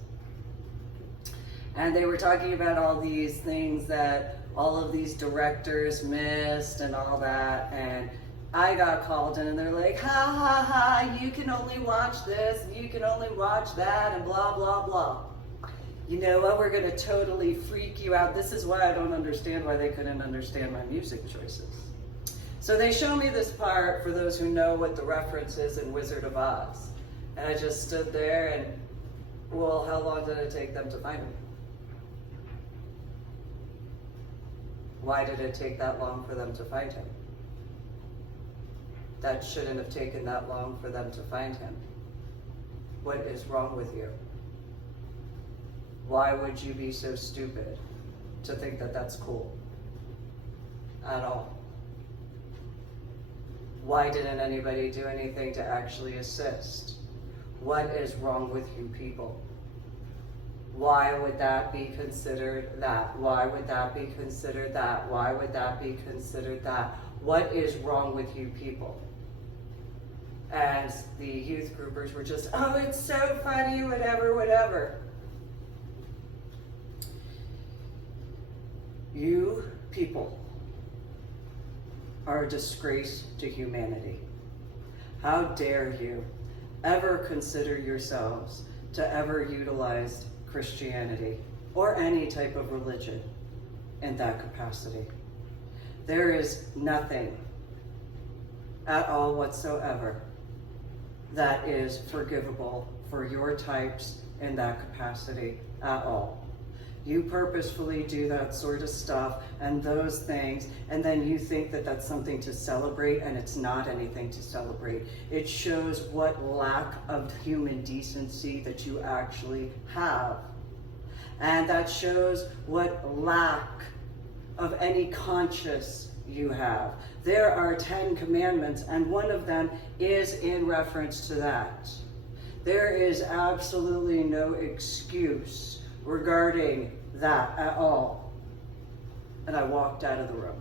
And they were talking about all these things that all of these directors missed and all that, and I got called in and they're like, ha ha ha, you can only watch this, you can only watch that, and blah blah blah. You know what, we're gonna totally freak you out. This is why I don't understand why they couldn't understand my music choices. So they show me this part, for those who know what the reference is in Wizard of Oz. And I just stood there and, well, how long did it take them to find me? Why did it take that long for them to find him? That shouldn't have taken that long for them to find him. What is wrong with you? Why would you be so stupid to think that that's cool at all? Why didn't anybody do anything to actually assist? What is wrong with you people? Why would that be considered that? Why would that be considered that? Why would that be considered that? What is wrong with you people? And the youth groupers were just, oh, it's so funny, whatever. You people are a disgrace to humanity. How dare you ever consider yourselves to ever utilize Christianity or any type of religion in that capacity. There is nothing at all whatsoever that is forgivable for your types in that capacity at all. You purposefully do that sort of stuff and those things, and then you think that that's something to celebrate, and it's not anything to celebrate. It shows what lack of human decency that you actually have. And that shows what lack of any conscience you have. There are 10 commandments, and one of them is in reference to that. There is absolutely no excuse regarding that at all. And I walked out of the room.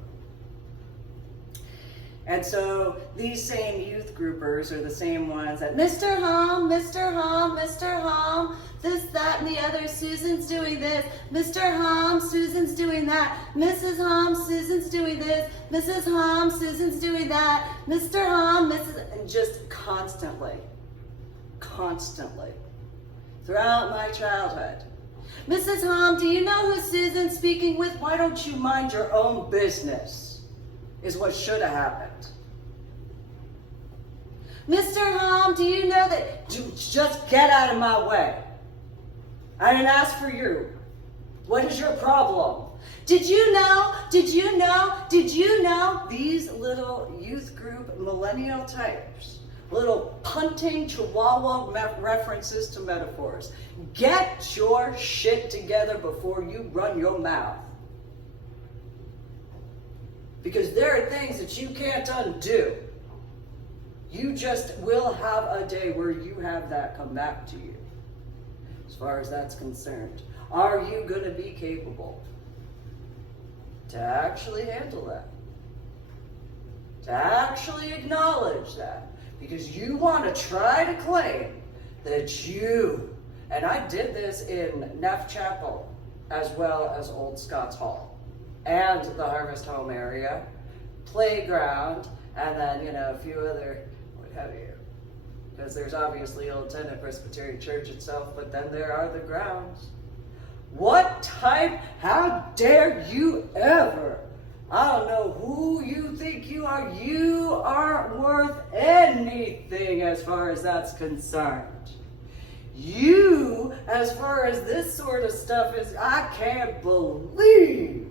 And so these same youth groupers are the same ones that, Mr. Hom, Mr. Hom, Mr. Hom, this, that, and the other, Susan's doing this, Mr. Hom, Susan's doing that, Mrs. Hom, Susan's doing this, Mrs. Hom, Susan's doing that, Mr. Hom, Mrs. And just constantly, throughout my childhood. Mrs. Hom, do you know who Susan's speaking with? Why don't you mind your own business? Is what should have happened. Mr. Hom, do you know that? Just get out of my way. I didn't ask for you. What is your problem? Did you know? Did you know? Did you know? These little youth group millennial types, little punting chihuahua references to metaphors. Get your shit together before you run your mouth. Because there are things that you can't undo. You just will have a day where you have that come back to you. As far as that's concerned, are you going to be capable to actually handle that? To actually acknowledge that? Because you want to try to claim that you, and I did this in Neff Chapel as well as Old Scots Hall and the Harvest Home area, playground, and then, a few other, what have you. Because there's obviously Old Tennent Presbyterian Church itself, but then there are the grounds. How dare you ever? I don't know who you think you are. You aren't worth anything as far as that's concerned. You, as far as this sort of stuff is, I can't believe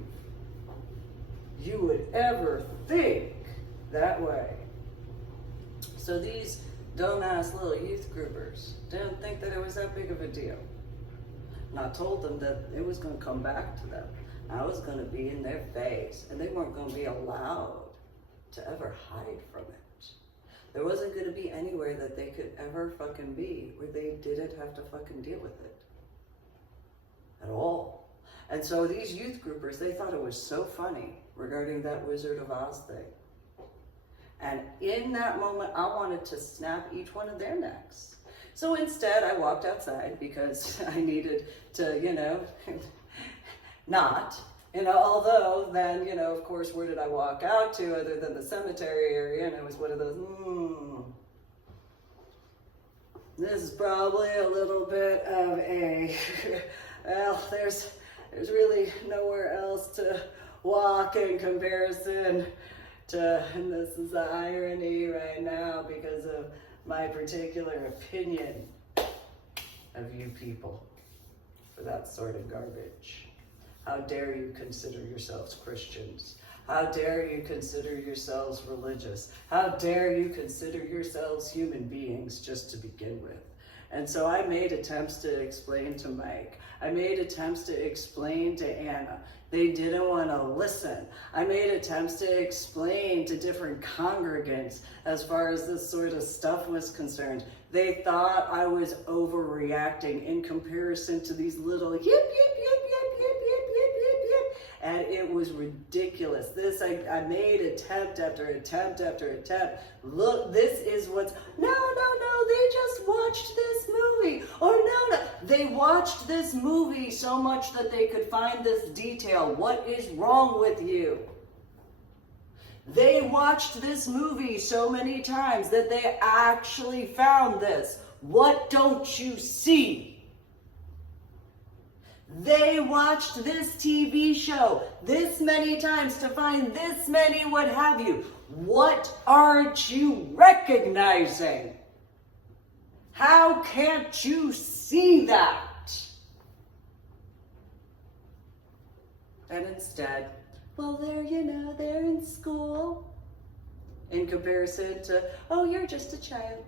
you would ever think that way. So these dumbass little youth groupers didn't think that it was that big of a deal. And I told them that it was going to come back to them. I was going to be in their face, and they weren't going to be allowed to ever hide from it. There wasn't going to be anywhere that they could ever fucking be where they didn't have to fucking deal with it. At all. And so these youth groupers, they thought it was so funny regarding that Wizard of Oz thing. And in that moment, I wanted to snap each one of their necks. So instead, I walked outside because I needed to, not. Although then, of course, where did I walk out to other than the cemetery area? And it was one of those, this is probably a little bit of a, well, there's really nowhere else to walk in comparison to, and this is the irony right now because of my particular opinion of you people for that sort of garbage. How dare you consider yourselves Christians? How dare you consider yourselves religious? How dare you consider yourselves human beings just to begin with? And so I made attempts to explain to Mike. I made attempts to explain to Anna. They didn't want to listen. I made attempts to explain to different congregants as far as this sort of stuff was concerned. They thought I was overreacting in comparison to these little yip, yip, yip, yip, yip, yip, yip, yip, yip. And it was ridiculous. I made attempt after attempt after attempt. Look, this is what's, no, they just watched this movie. Or no, they watched this movie so much that they could find this detail. What is wrong with you? They watched this movie so many times that they actually found this. What don't you see? They watched this TV show this many times to find this many what have you. What aren't you recognizing? How can't you see that? And instead, well, they're in school. In comparison to, oh, you're just a child.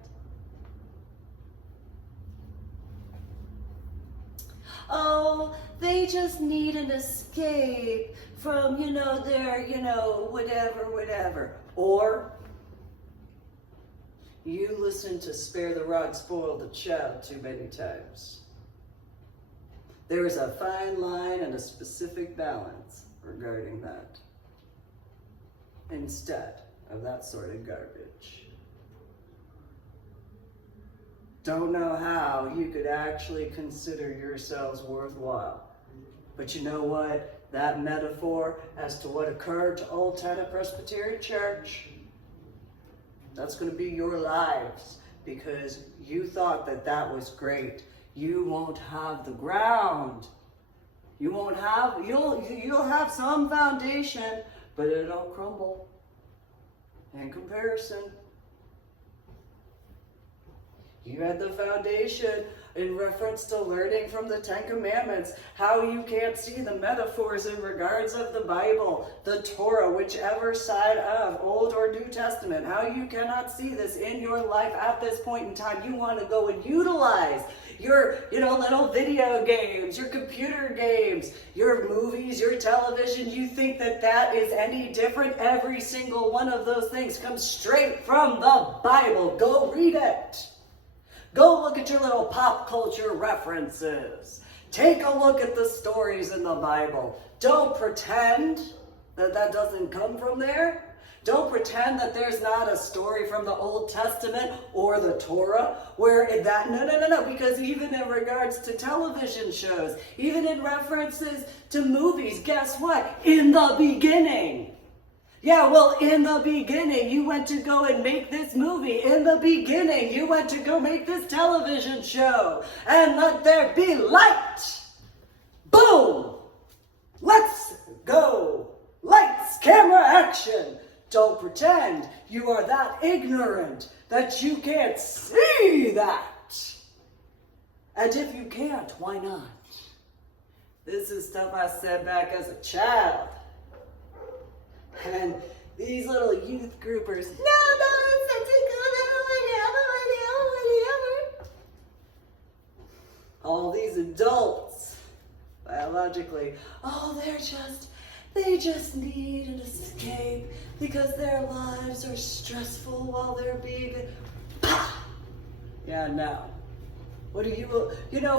Oh, they just need an escape from, their, whatever. Or you listen to Spare the Rod, Spoil the Child too many times. There is a fine line and a specific balance regarding that. Instead of that sort of garbage. Don't know how you could actually consider yourselves worthwhile. But you know what? That metaphor as to what occurred to Old Tennent Presbyterian Church, that's going to be your lives, because you thought that that was great. You won't have the ground. You'll have some foundation, but it'll crumble in comparison. You had the foundation in reference to learning from the Ten Commandments, how you can't see the metaphors in regards of the Bible, the Torah, whichever side of Old or New Testament, how you cannot see this in your life at this point in time. You want to go and utilize your, little video games, your computer games, your movies, your television. You think that that is any different? Every single one of those things comes straight from the Bible. Go read it. Go look at your little pop culture references. Take a look at the stories in the Bible. Don't pretend that that doesn't come from there. Don't pretend that there's not a story from the Old Testament or the Torah where that, no, because even in regards to television shows, even in references to movies, guess what? In the beginning. Yeah, well, in the beginning, you went to go and make this movie. In the beginning, you went to go make this television show. And let there be light. Boom! Let's go. Lights, camera, action. Don't pretend you are that ignorant that you can't see that. And if you can't, why not? This is stuff I said back as a child. And these little youth groupers, no, it's such a good, whatever. All these adults, biologically, they just need an escape because their lives are stressful while they're being, yeah, no. What do you,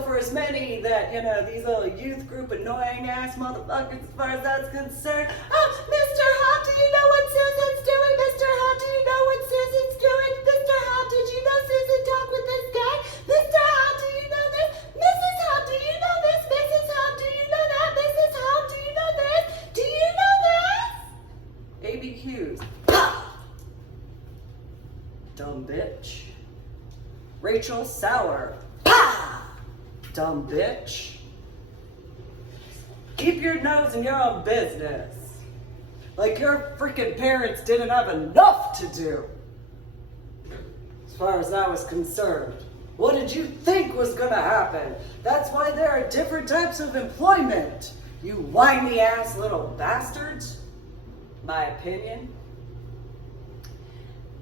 for as many that, these little youth group annoying ass motherfuckers, as far as that's concerned, oh, Mr. Hop, do you know what Susan's doing? Mr. Hop, do you know what Susan's doing? Mr. Hop, did you know Susan talked with this guy? Mr. Hop, do you know this? Mrs. Hop, do you know this? Mrs. Hop, do you know that? Mrs. Hop, do you know this? Do you know this? ABQs. Dumb bitch. Rachel Sauer. Dumb bitch. Keep your nose in your own business. Like your freaking parents didn't have enough to do. As far as I was concerned. What did you think was gonna happen? That's why there are different types of employment. You whiny ass little bastards. My opinion.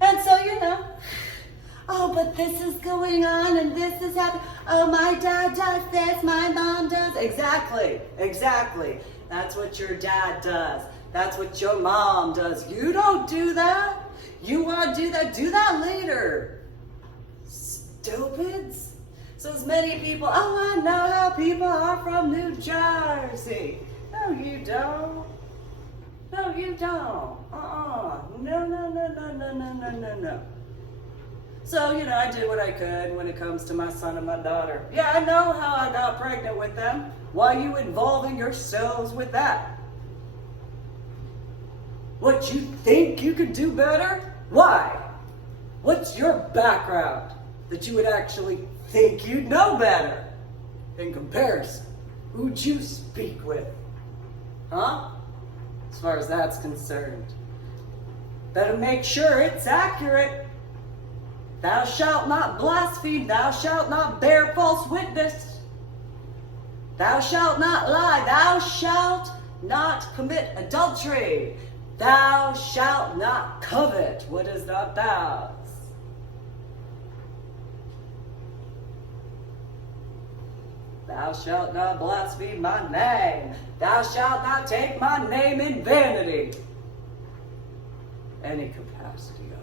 And so, oh, but this is going on and this is happening. Oh, my dad does this, my mom does. Exactly. That's what your dad does. That's what your mom does. You don't do that. You want to do that? Do that later. Stupids. So as many people, oh, I know how people are from New Jersey. No, you don't. No, you don't. No. So, I did what I could when it comes to my son and my daughter. Yeah, I know how I got pregnant with them. Why are you involving yourselves with that? What, you think you could do better? Why? What's your background that you would actually think you'd know better? In comparison, who'd you speak with? Huh? As far as that's concerned. Better make sure it's accurate. Thou shalt not blaspheme. Thou shalt not bear false witness. Thou shalt not lie. Thou shalt not commit adultery. Thou shalt not covet what is not thou. Thou shalt not blaspheme my name. Thou shalt not take my name in vanity. Any capacity of.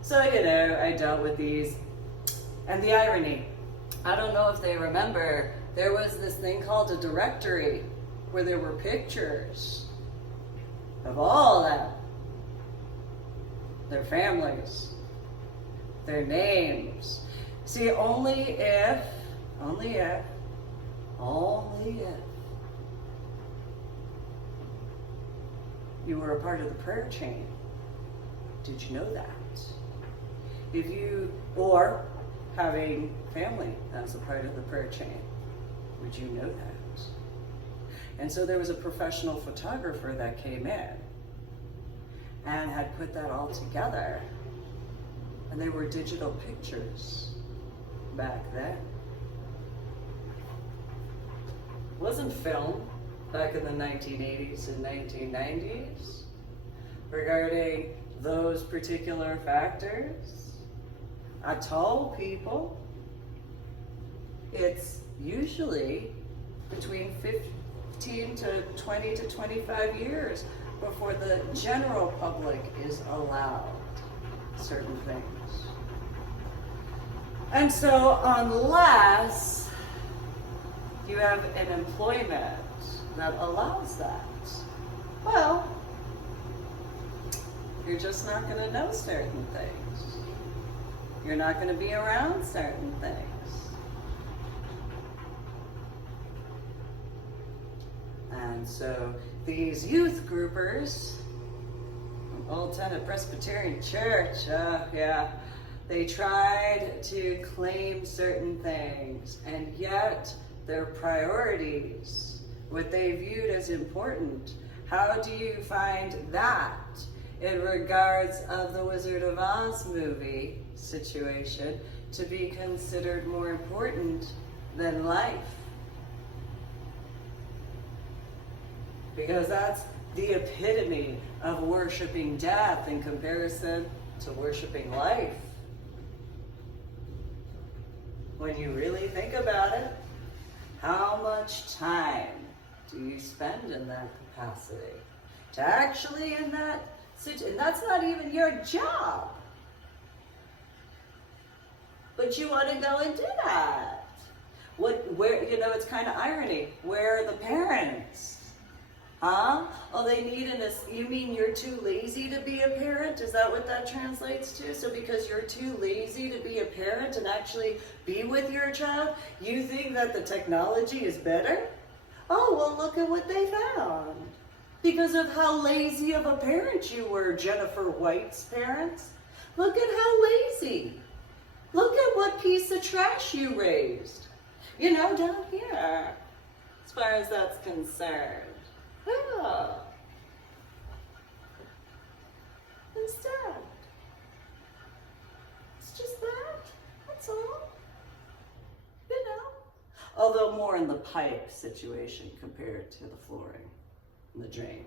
So, I dealt with these. And the irony, I don't know if they remember, there was this thing called a directory where there were pictures of all of them, their families, their names. See, only if you were a part of the prayer chain. Did you know that? Or having family as a part of the prayer chain, would you know that? And so there was a professional photographer that came in and had put that all together. And they were digital pictures back then. It wasn't film back in the 1980s and 1990s regarding those particular factors. I told people it's usually between 15 to 20 to 25 years before the general public is allowed certain things. And so unless you have an employment that allows that, well, you're just not going to know certain things. You're not going to be around certain things. And so these youth groupers from Old Tennent Presbyterian Church, they tried to claim certain things, and yet their priorities, what they viewed as important, how do you find that in regards of the Wizard of Oz movie situation to be considered more important than life? Because that's the epitome of worshiping death in comparison to worshiping life. When you really think about it, how much time do you spend in that capacity? To actually in that situation, and that's not even your job. But you want to go and do that. It's kind of irony. Where are the parents? Huh? Oh, they need you mean you're too lazy to be a parent? Is that what that translates to? So because you're too lazy to be a parent and actually be with your child, you think that the technology is better? Oh, well, look at what they found. Because of how lazy of a parent you were, Jennifer White's parents. Look at how lazy. Look at what piece of trash you raised. Down here, as far as that's concerned. Yeah. Instead, it's just that. That's all. Although more in the pipe situation compared to the flooring and the drain.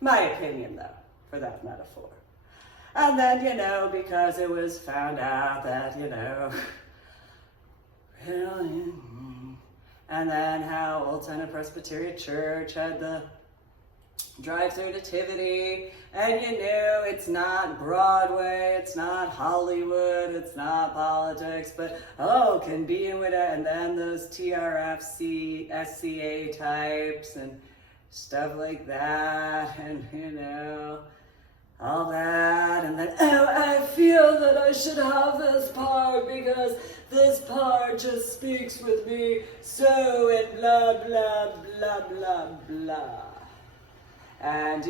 My opinion, though, for that metaphor. And then, because it was found out that, really. And then how Old Tennent Presbyterian Church had the drive-through nativity, and it's not Broadway, it's not Hollywood, it's not politics, but can be in with it. And then those TRFC, SCA types and stuff like that, and all that, and then, I feel that I should have this part because this part just speaks with me, so, and blah, blah, blah, blah, blah. And,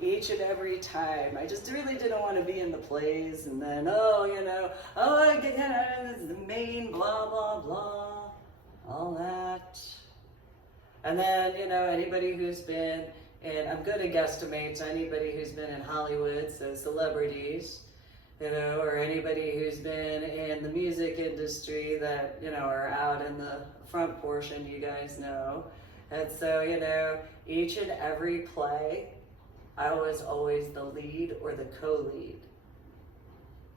each and every time, I just really didn't want to be in the plays, and then, I get the main blah, blah, blah, all that. And then, anybody who's been, and I'm good at guesstimates, anybody who's been in Hollywood, so celebrities, or anybody who's been in the music industry that, are out in the front portion, you guys know. And so, each and every play, I was always the lead or the co-lead.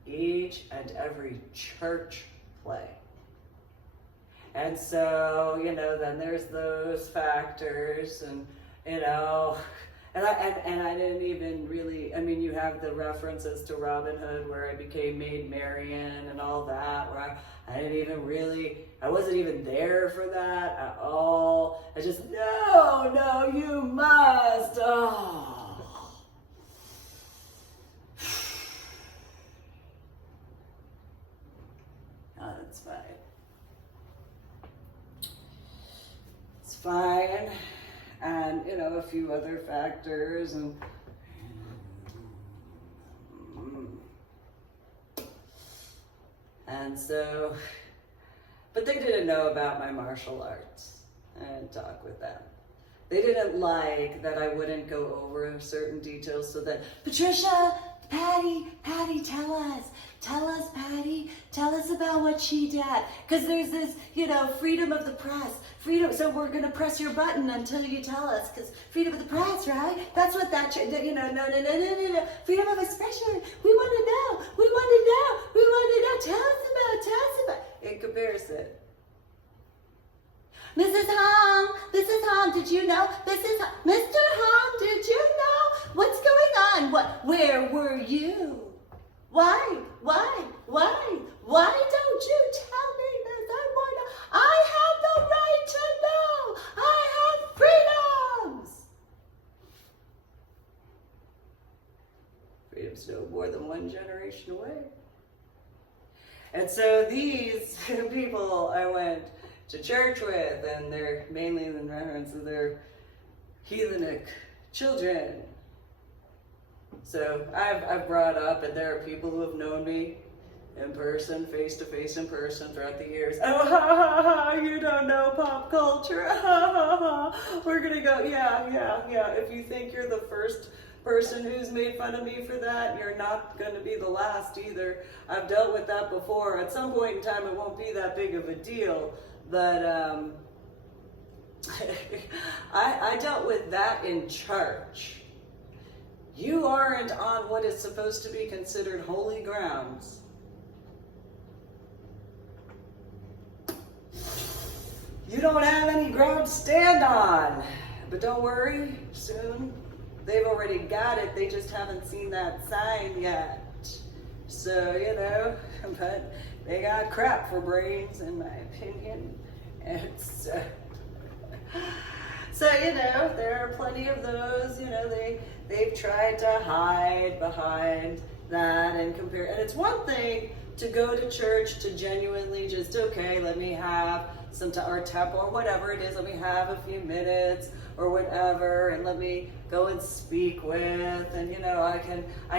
Each and every church play. And so, then there's those factors, and, And I didn't even really, I mean, you have the references to Robin Hood where I became Maid Marian and all that, where I didn't even really, I wasn't even there for that at all. I just, no, you must. Oh. No, that's fine. It's fine. And, you know, a few other factors and so, but they didn't know about my martial arts. I didn't talk with them. They didn't like that I wouldn't go over certain details so that, Patricia, Patty, tell us, Patty, tell us about what she did. Because there's this, you know, freedom of the press. Freedom, so we're going to press your button until you tell us, because freedom of the press, right? That's what that, you know, no. Freedom of expression. We want to know. Tell us about. In comparison. Mrs. Hong, did you know? Mr. Hong, did you know? What's going on? Where were you? Why don't you tell me this? I have the right to know. I have freedoms. Freedom's no more than one generation away. And so these people I went to church with, and they're mainly in reference to their heathenic children. So I've brought up, and there are people who have known me in person, face to face in person throughout the years. Oh, you don't know pop culture. We're gonna go, yeah. If you think you're the first person who's made fun of me for that, you're not going to be the last either. I've dealt with that before. At some point in time, it won't be that big of a deal, but I dealt with that in church. You aren't on what is supposed to be considered holy grounds. You don't have any ground to stand on. But don't worry, soon they've already got it. They just haven't seen that sign yet. So, you know, but they got crap for brains, in my opinion. And so, you know, there are plenty of those, you know, they've tried to hide behind that and compare. And it's one thing to go to church to genuinely just, okay, let me have some time, or tap, or whatever it is, let me have a few minutes or whatever, and let me go and speak with, and, you know, I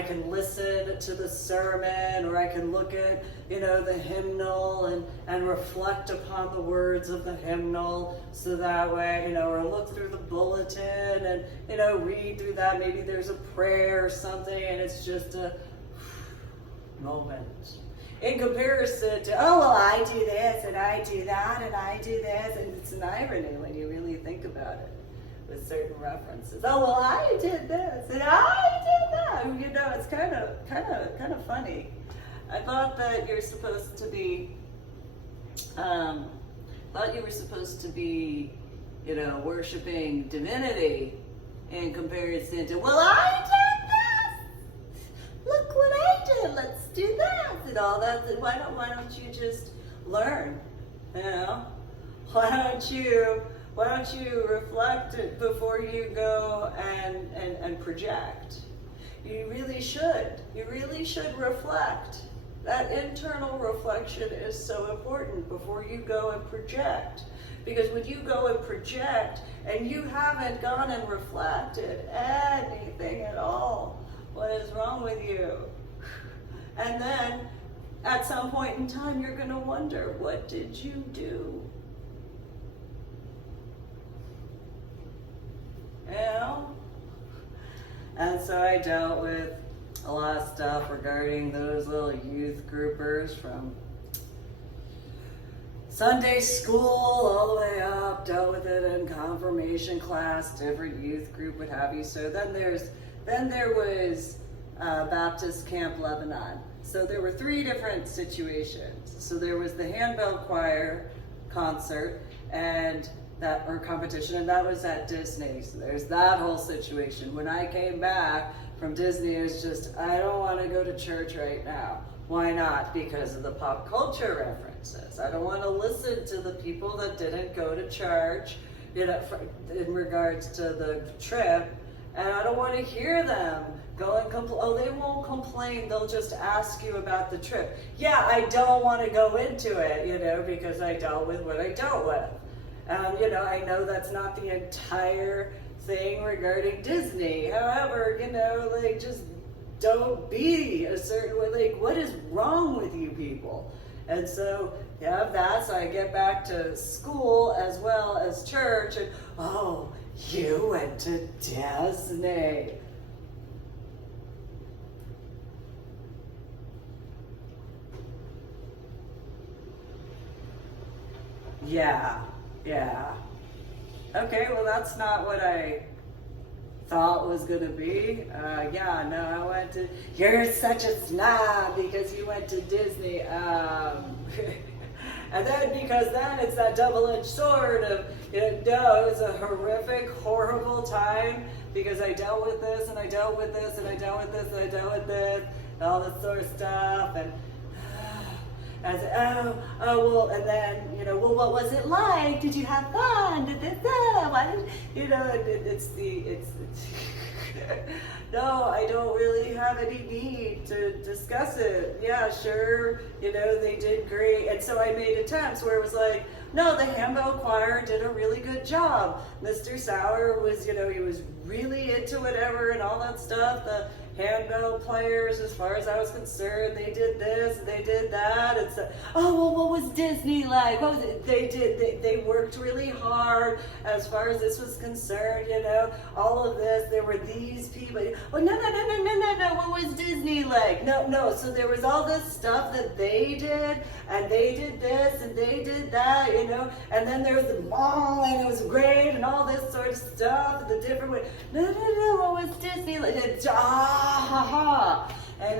can listen to the sermon, or I can look at, you know, the hymnal and reflect upon the words of the hymnal, so that way, you know, or look through the bulletin and, you know, read through that. Maybe there's a prayer or something, and it's just a moment. In comparison to, oh, well, I do this, and I do that, and I do this, and it's an irony when you really think about it with certain references. Oh, well, I did this, and I did that. You know, it's kind of funny. I thought that you're supposed to be, you know, worshiping divinity in comparison to, well, I did this. Look what I did. Let's do that and all that. Why don't you just learn? You know, why don't you reflect it before you go and project? You really should. You really should reflect. That internal reflection is so important before you go and project. Because when you go and project and you haven't gone and reflected anything at all, what is wrong with you? And then at some point in time, you're going to wonder, what did you do? You know? And so I dealt with a lot of stuff regarding those little youth groupers from Sunday school all the way up, dealt with it in confirmation class, different youth group, what have you. So then there was Baptist Camp Lebanon. So there were 3 different situations. So there was the handbell choir concert, and or competition, and that was at Disney. So there's that whole situation. When I came back from Disney, it was just, I don't want to go to church right now. Why not? Because of the pop culture references. I don't want to listen to the people that didn't go to church, in regards to the trip, and I don't want to hear them go and complain. Oh, they won't complain. They'll just ask you about the trip. Yeah, I don't want to go into it, because I dealt with what I dealt with. I know that's not the entire thing regarding Disney. However, just don't be a certain way. Like, what is wrong with you people? And so, that. So I get back to school as well as church, and oh, you went to Disney. Yeah. Okay, well, that's not what I thought was gonna be. I went to. You're such a snob because you went to Disney. And then because then it's that double-edged sword of, it was a horrific, horrible time because I dealt with this and I dealt with this and I dealt with this and I dealt with this, and all this sort of stuff, and I said, well, and then, well, what was it like? Did you have fun? Why did, it's no, I don't really have any need to discuss it. Yeah, sure, they did great. And so I made attempts where it was like, no, the handbell choir did a really good job. Mr. Sauer was, he was really into whatever and all that stuff. The handbell players, as far as I was concerned, they did this, they did that. And so, well, what was Disney like? What was it? They worked really hard as far as this was concerned, all of this. There were these people. Well, no, what was Disney like? No. So there was all this stuff that they did, and they did this, and they did that, and then there was the mall, and it was great, and all this sort of stuff, the different way. No, what was Disney like? And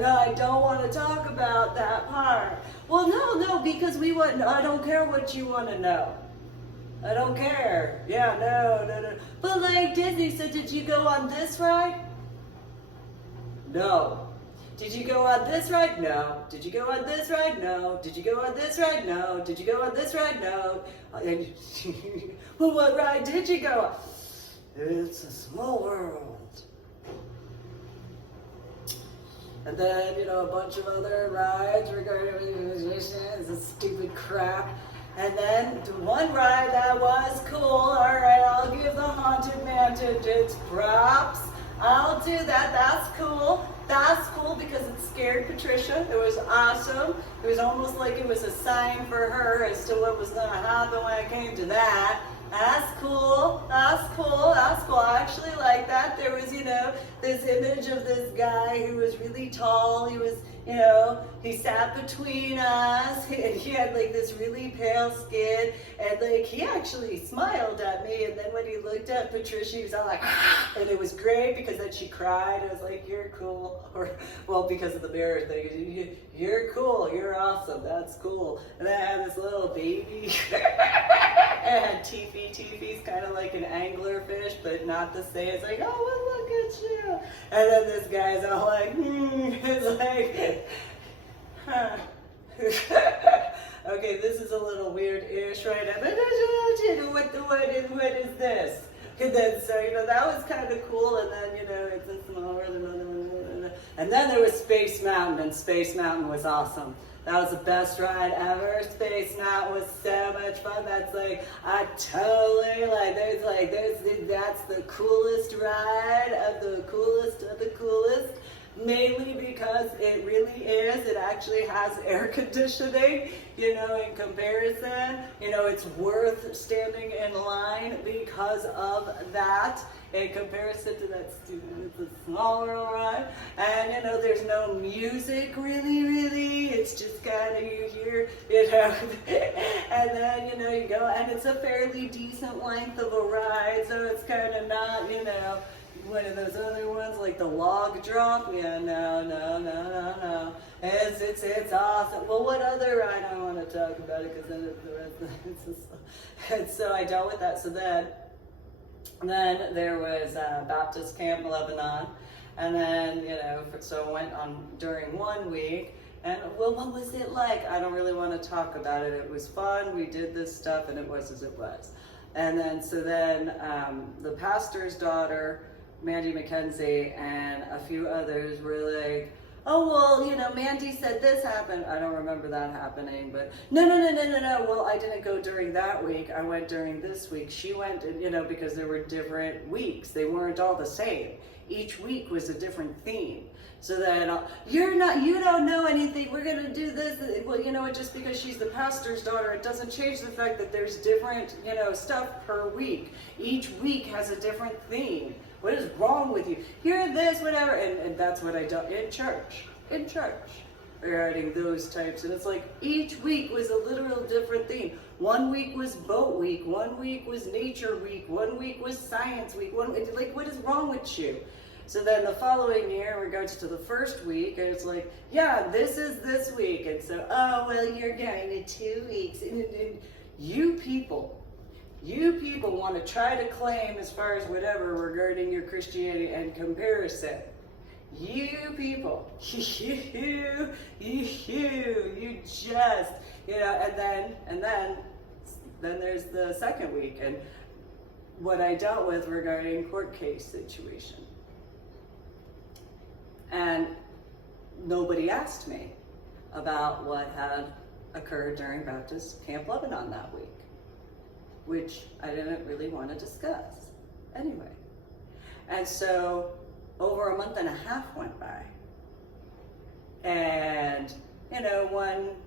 I don't want to talk about that part. Well, no, because we wouldn't. I don't care what you want to know. I don't care. Yeah, no. But like Disney, so did you go on this ride? No. Did you go on this ride? No. Did you go on this ride? No. Did you go on this ride? No. Did you go on this ride? No. Well, what ride did you go on? It's a small world. And then, a bunch of other rides regarding musicians and stupid crap. And then one ride that was cool. All right, I'll give the Haunted Mansion its props. I'll do that. That's cool. That's cool because it scared Patricia. It was awesome. It was almost like it was a sign for her as to what was going to happen when it came to that. That's cool. I actually like that. There was, this image of this guy who was really tall. He was, he sat between us, and he had like this really pale skin, and like he actually smiled at me. And then when he looked at Patricia, he was all like, and it was great because then she cried. I was like, "You're cool," or well, because of the mirror thing, "You're cool. You're awesome. That's cool." And then I had this little baby. And Tiffy's kind of like an anglerfish, but not the same. It's like, oh, well, look at you. And then this guy's all like, it's like, huh. Okay, this is a little weird-ish right now. But what is this? And then, so, that was kind of cool. And then, it's a small world. And then there was Space Mountain, and Space Mountain was awesome. That was the best ride ever. Space Mountain was so much fun. That's like, I totally that's the coolest ride of the coolest of the coolest. Mainly because it really is. It actually has air conditioning, in comparison. It's worth standing in line because of that. In comparison to that stupid, it's a smaller ride. And, there's no music really. It's just kind of you hear, and then, you go, and it's a fairly decent length of a ride. So it's kind of not, one of those other ones, like the log drop. Yeah, no. It's awesome. Well, what other? I don't want to talk about it because then the rest of and so I dealt with that. So then there was Baptist Camp Lebanon, and then so I went on during 1 week. And well, what was it like? I don't really want to talk about it. It was fun. We did this stuff, and it was as it was. And then the pastor's daughter, Mandy McKenzie, and a few others were like, oh, well, Mandy said this happened. I don't remember that happening, but no. Well, I didn't go during that week. I went during this week. She went, because there were different weeks. They weren't all the same. Each week was a different theme. So then, you don't know anything, we're going to do this. Well, just because she's the pastor's daughter, it doesn't change the fact that there's different, stuff per week. Each week has a different theme. What is wrong with you? Hear this, whatever. And that's what I do in church, regarding those types. And it's like each week was a literal different theme. 1 week was boat week, 1 week was nature week, 1 week was science week. What is wrong with you? So then the following year, we go to the first week, and it's like, yeah, this is this week. And so, oh, well, you're going to 2 weeks. And you people want to try to claim as far as whatever regarding your Christianity and comparison. You people, you just, and then there's the second week, and what I dealt with regarding court case situation. And nobody asked me about what had occurred during Baptist Camp Lebanon that week, which I didn't really want to discuss anyway. And so over a month and a half went by. And, when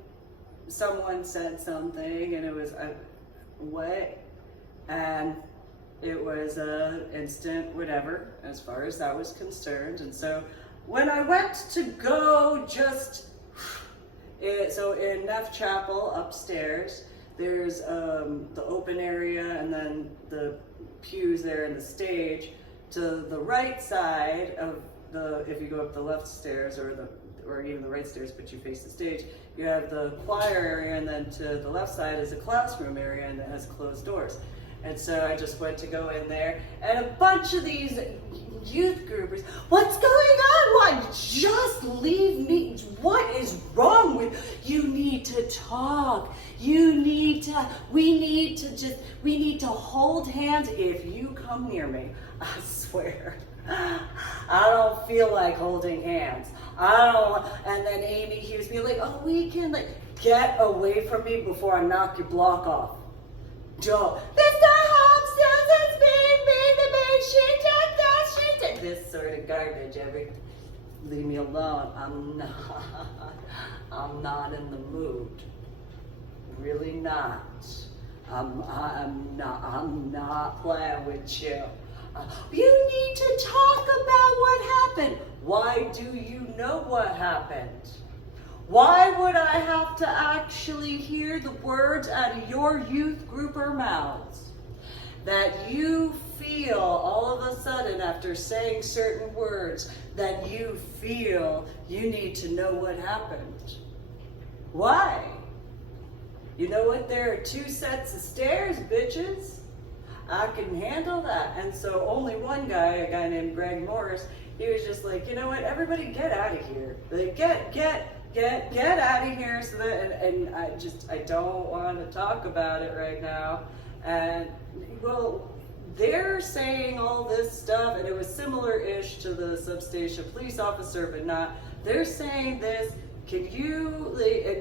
someone said something and it was, what? And it was an instant whatever as far as that was concerned. And so when I went to go so in Neff Chapel upstairs, there's the open area and then the pews there and the stage. To the right side of if you go up the left stairs or even the right stairs, but you face the stage, you have the choir area, and then to the left side is a classroom area, and it has closed doors. And so I just went to go in there, and a bunch of these youth groupers, what's going on? What? Just leave me. What is wrong with you? You need to talk. We need to hold hands. If you come near me, I swear, I don't feel like holding hands. And then Amy hears me like, oh, we can get away from me before I knock your block off. Don't. That's not how it's being. This sort of garbage. Leave me alone. I'm not in the mood. Really not. I'm not playing with you. You need to talk about what happened. Why do you know what happened? Why would I have to actually hear the words out of your youth grouper mouths that you feel all of a sudden after saying certain words that you feel you need to know what happened? Why? You know what? There are 2 sets of stairs, bitches. I can handle that. And so only one guy, a guy named Greg Morris, he was just like, you know what? Everybody get out of here. Like, get out of here. So that, and I don't want to talk about it right now. And well, they're saying all this stuff, and it was similar-ish to the substation police officer, but not. They're saying this. Can you,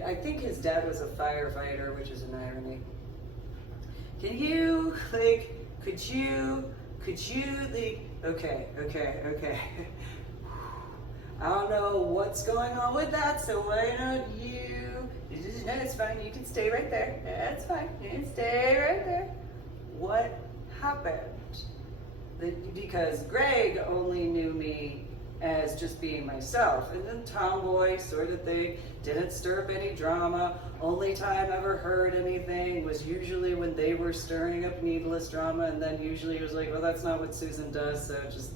I think his dad was a firefighter, which is an irony. Can you, could you, okay. I don't know what's going on with that, so why don't you, no, it's fine, you can stay right there. That's fine, you can stay right there. What happened? Because Greg only knew me as just being myself, and then tomboy sort of thing, didn't stir up any drama. Only time I ever heard anything was usually when they were stirring up needless drama, and then usually it was like, well, that's not what Susan does, so just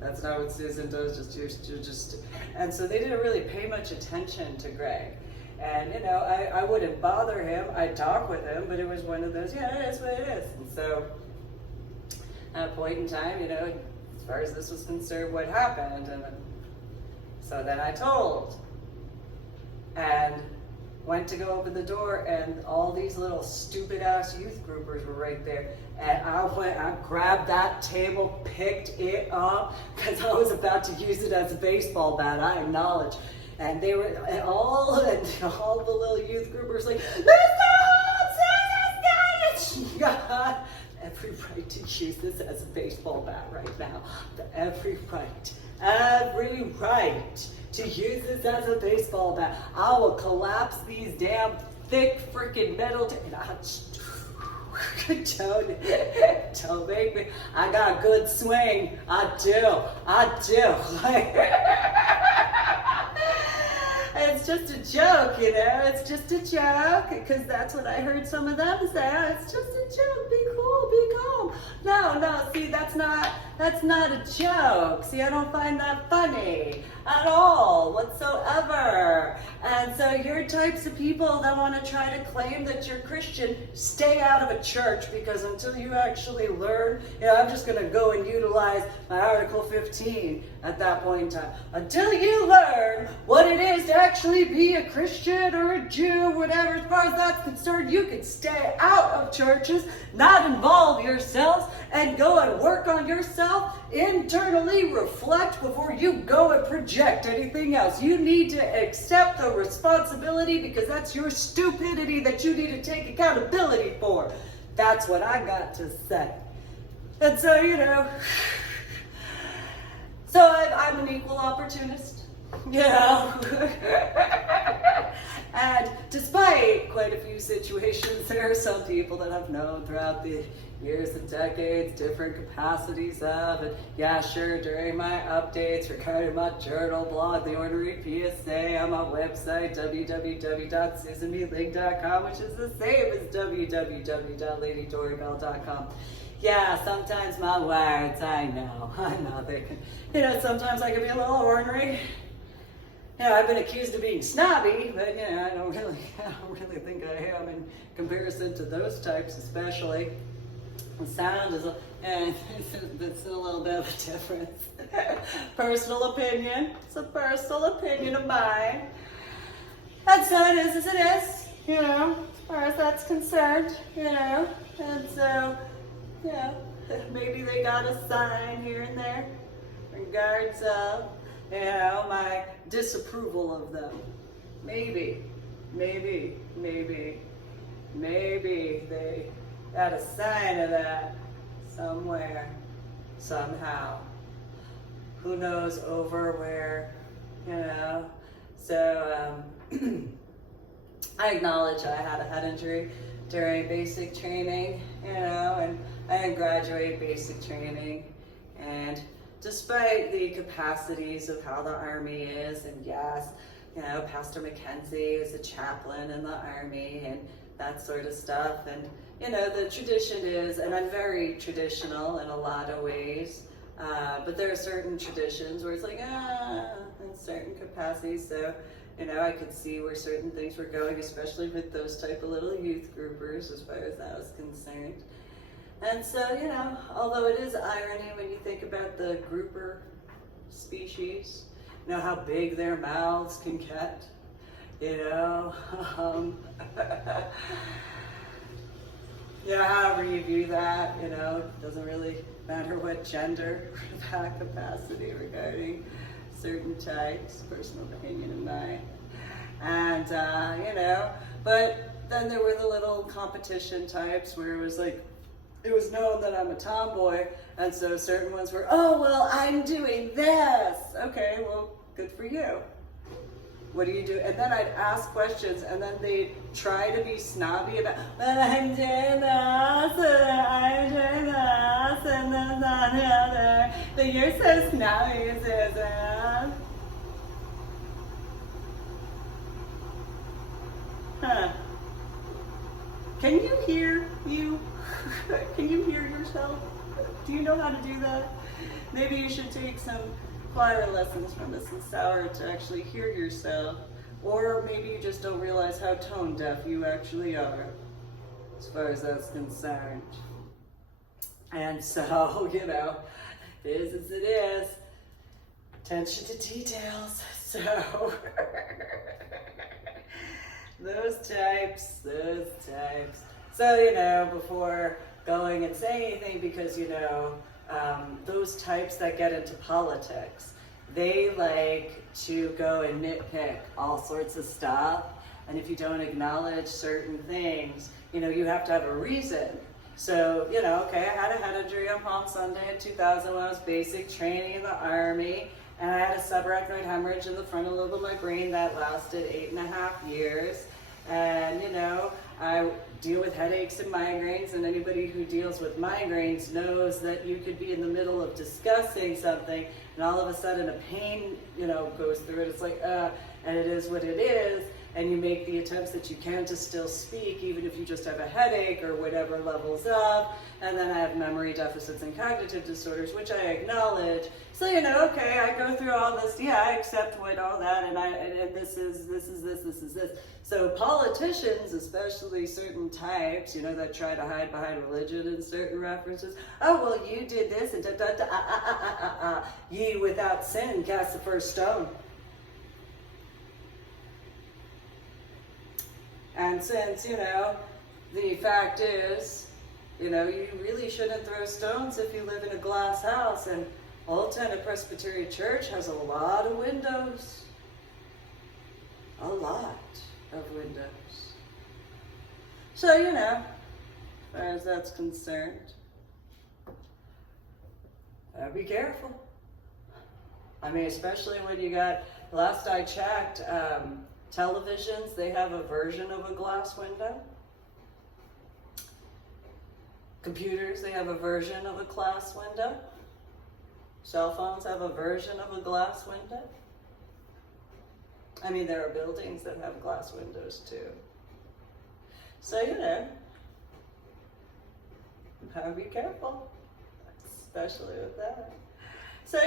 That's not what Susan does. Just. And so they didn't really pay much attention to Greg. And I wouldn't bother him. I'd talk with him, but it was one of those, yeah, it is what it is. And so at a point in time, as far as this was concerned, what happened, and so then I told, and went to go open the door, and all these little stupid ass youth groupers were right there. And I grabbed that table, picked it up, because I was about to use it as a baseball bat, I acknowledge. And they were, and all the little youth groupers like, this is you got every right to use this as a baseball bat right now. Every right to use this as a baseball bat. I will collapse these damn thick freaking metal, and don't make me. I got a good swing. I do. It's just a joke, it's just a joke, because that's what I heard some of them say. It's just a joke, be cool, be calm. No, see, that's not a joke. See, I don't find that funny at all, whatsoever. And so you're types of people that want to try to claim that you're Christian, stay out of a church, because until you actually learn, I'm just going to go and utilize my Article 15 at that point in time. Until you learn what it is to actually be a Christian or a Jew, whatever, as far as that's concerned, you can stay out of churches, not involve yourselves, and go and work on yourself, internally reflect before you go and project anything else. You need to accept the responsibility, because that's your stupidity that you need to take accountability for. That's what I got to say. And so, so I'm an equal opportunist, And despite quite a few situations, there are some people that I've known throughout the years and decades, different capacities of, and yeah, sure, during my updates regarding my journal blog, the Ornery PSA, on my website, www.susanmeling.com, which is the same as www.ladydorybell.com. Yeah, sometimes my words, I know they can, sometimes I can be a little ornery. I've been accused of being snobby, but I don't really think I am in comparison to those types, especially. The sound is it's a little bit of a difference. Personal opinion. It's a personal opinion of mine. And so it is as it is, as far as that's concerned, And so, maybe they got a sign here and there in regards of, my disapproval of them. Maybe they got a sign of that somewhere, somehow. Who knows over where, So, I acknowledge I had a head injury during basic training, and I didn't graduate basic training, and despite the capacities of how the Army is, and yes, Pastor McKenzie is a chaplain in the Army and that sort of stuff, and the tradition is, and I'm very traditional in a lot of ways, but there are certain traditions where it's like, in certain capacities, so I could see where certain things were going, especially with those type of little youth groupers as far as that was concerned. And so, although it is irony when you think about the grouper species, how big their mouths can get, however you view that, it doesn't really matter what gender or that capacity regarding certain types, personal opinion of mine. And, but then there were the little competition types where it was like, it was known that I'm a tomboy, and so certain ones were, oh, well, I'm doing this. Okay, well, good for you. What do you do? And then I'd ask questions, and then they'd try to be snobby about, well, I'm doing this, and I'm doing this, and this, and the other. But you're so snobby, Susan. Can you hear you? Can you hear yourself? Do you know how to do that? Maybe you should take some choir lessons from Mrs. Sauer to actually hear yourself. Or maybe you just don't realize how tone deaf you actually are, as far as that's concerned. And so, it is as it is. Attention to details. So, those types. So, before going and saying anything, because, those types that get into politics, they like to go and nitpick all sorts of stuff. And if you don't acknowledge certain things, you have to have a reason. So, okay, I had a head injury on Palm Sunday in 2000 when I was basic training in the Army. And I had a subarachnoid hemorrhage in the frontal lobe of my brain that lasted 8.5 years. And, I deal with headaches and migraines, and anybody who deals with migraines knows that you could be in the middle of discussing something, and all of a sudden a pain, goes through it. It's like, and it is what it is, and you make the attempts that you can to still speak, even if you just have a headache or whatever levels up. And then I have memory deficits and cognitive disorders, which I acknowledge. So, okay, I go through all this, I accept all that, and this is this. So politicians, especially certain types, that try to hide behind religion in certain references. Oh, well, you did this, and ye without sin cast the first stone. And since, the fact is, you really shouldn't throw stones if you live in a glass house. And Old Tennent Presbyterian Church has a lot of windows. A lot of windows. So, as far as that's concerned, be careful. I mean, especially when you got, last I checked, televisions, they have a version of a glass window. Computers, they have a version of a glass window. Cell phones have a version of a glass window. I mean, there are buildings that have glass windows too. So, be careful, especially with that. So,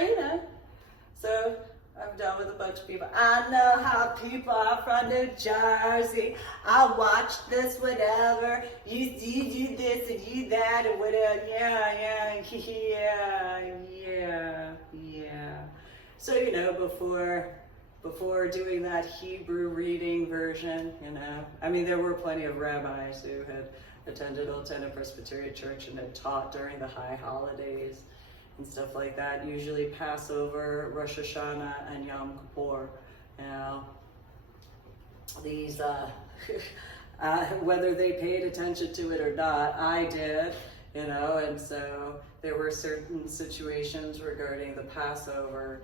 so I've dealt with a bunch of people. I know how people are from New Jersey. I watch this, whatever. You do this and you that and whatever. Yeah. So, before doing that Hebrew reading version, I mean, there were plenty of rabbis who had attended Old Tennent Presbyterian Church and had taught during the high holidays and stuff like that. Usually Passover, Rosh Hashanah, and Yom Kippur. These, whether they paid attention to it or not, I did, and so there were certain situations regarding the Passover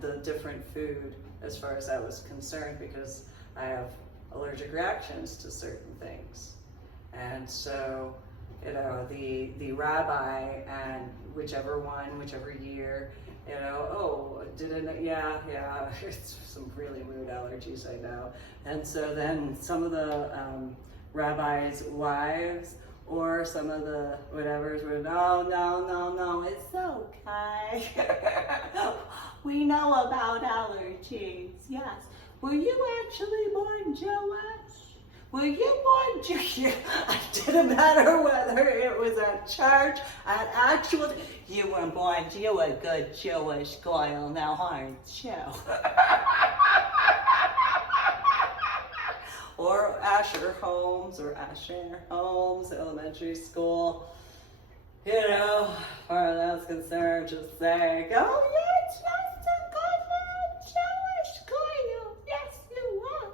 the different food as far as that was concerned, because I have allergic reactions to certain things. And so, the rabbi, and whichever year, it's some really weird allergies, I know. And so then some of the rabbis' wives or some of the whatevers were, no, it's okay. We know about allergies, yes. Were you actually born Jewish? Were you born Jewish? It didn't matter whether it was at church, at actual, you were born, you were a good Jewish girl, now aren't you? Or Asher Holmes Elementary School. As far as that's concerned, just saying, oh, you're just a good Jewish girl. Yes, you are.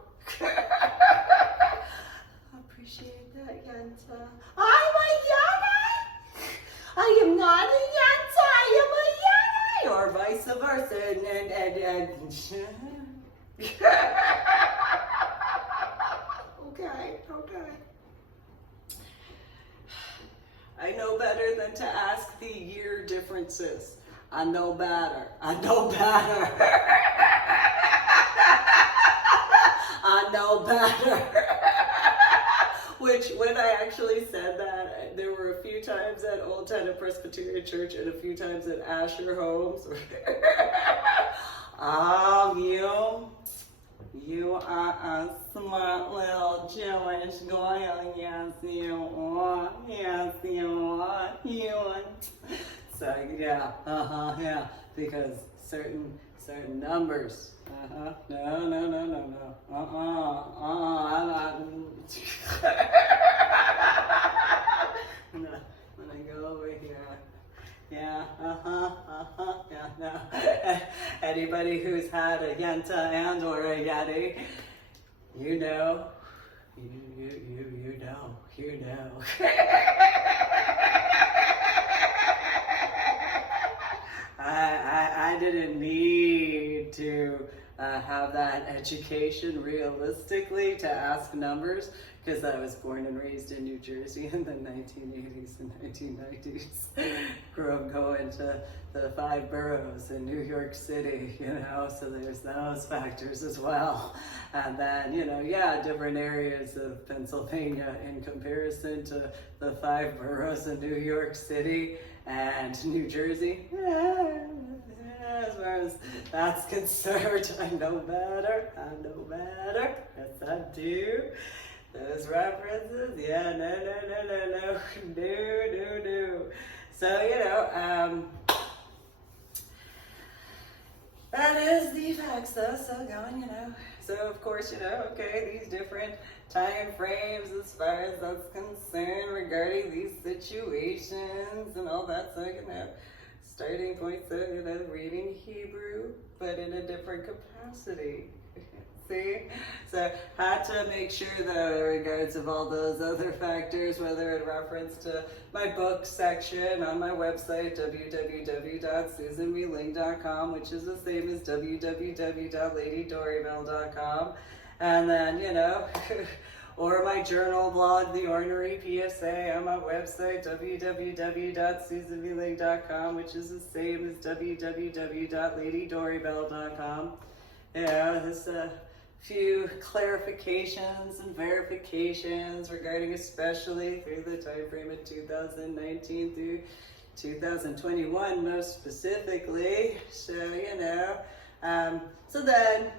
I appreciate that, Yenta. I'm a Yannai. I am not a Yenta, I am a Yannai. Or vice versa. Okay. I know better than to ask the year differences. I know better. I know better. Which, when I actually said that, there were a few Old Tennent Presbyterian Church and a few times at Asher Homes. You are a smart little Jewish girl, yes you are, yes you are, you are. So yeah, yeah, because certain numbers, no, I'm not. I'm gonna go over here. Yeah, yeah, no. Anybody who's had a Yenta and or a Yeti, you know. I didn't need to have that education realistically to ask numbers, because I was born and raised in New Jersey in the 1980s and 1990s. Grew up going to the 5 boroughs in New York City, so there's those factors as well. And then, different areas of Pennsylvania in comparison to the 5 boroughs in New York City and New Jersey. As far as that's concerned, I know better. Yes, I do. Those references, yeah, no. So, that is the facts though, so going, So of course, okay, these different time frames as far as that's concerned regarding these situations and all that, so, starting point, so, reading Hebrew, but in a different capacity. See? So had to make sure though in regards of all those other factors, whether in reference to my book section on my website, www.susanmeling.com, which is the same as www.ladydorybell.com, and then, or my journal blog, The Ornery PSA, on my website, www.susanmeling.com, which is the same as www.ladydorybell.com. There's a few clarifications and verifications regarding, especially through the time frame of 2019 through 2021, most specifically. So, so then,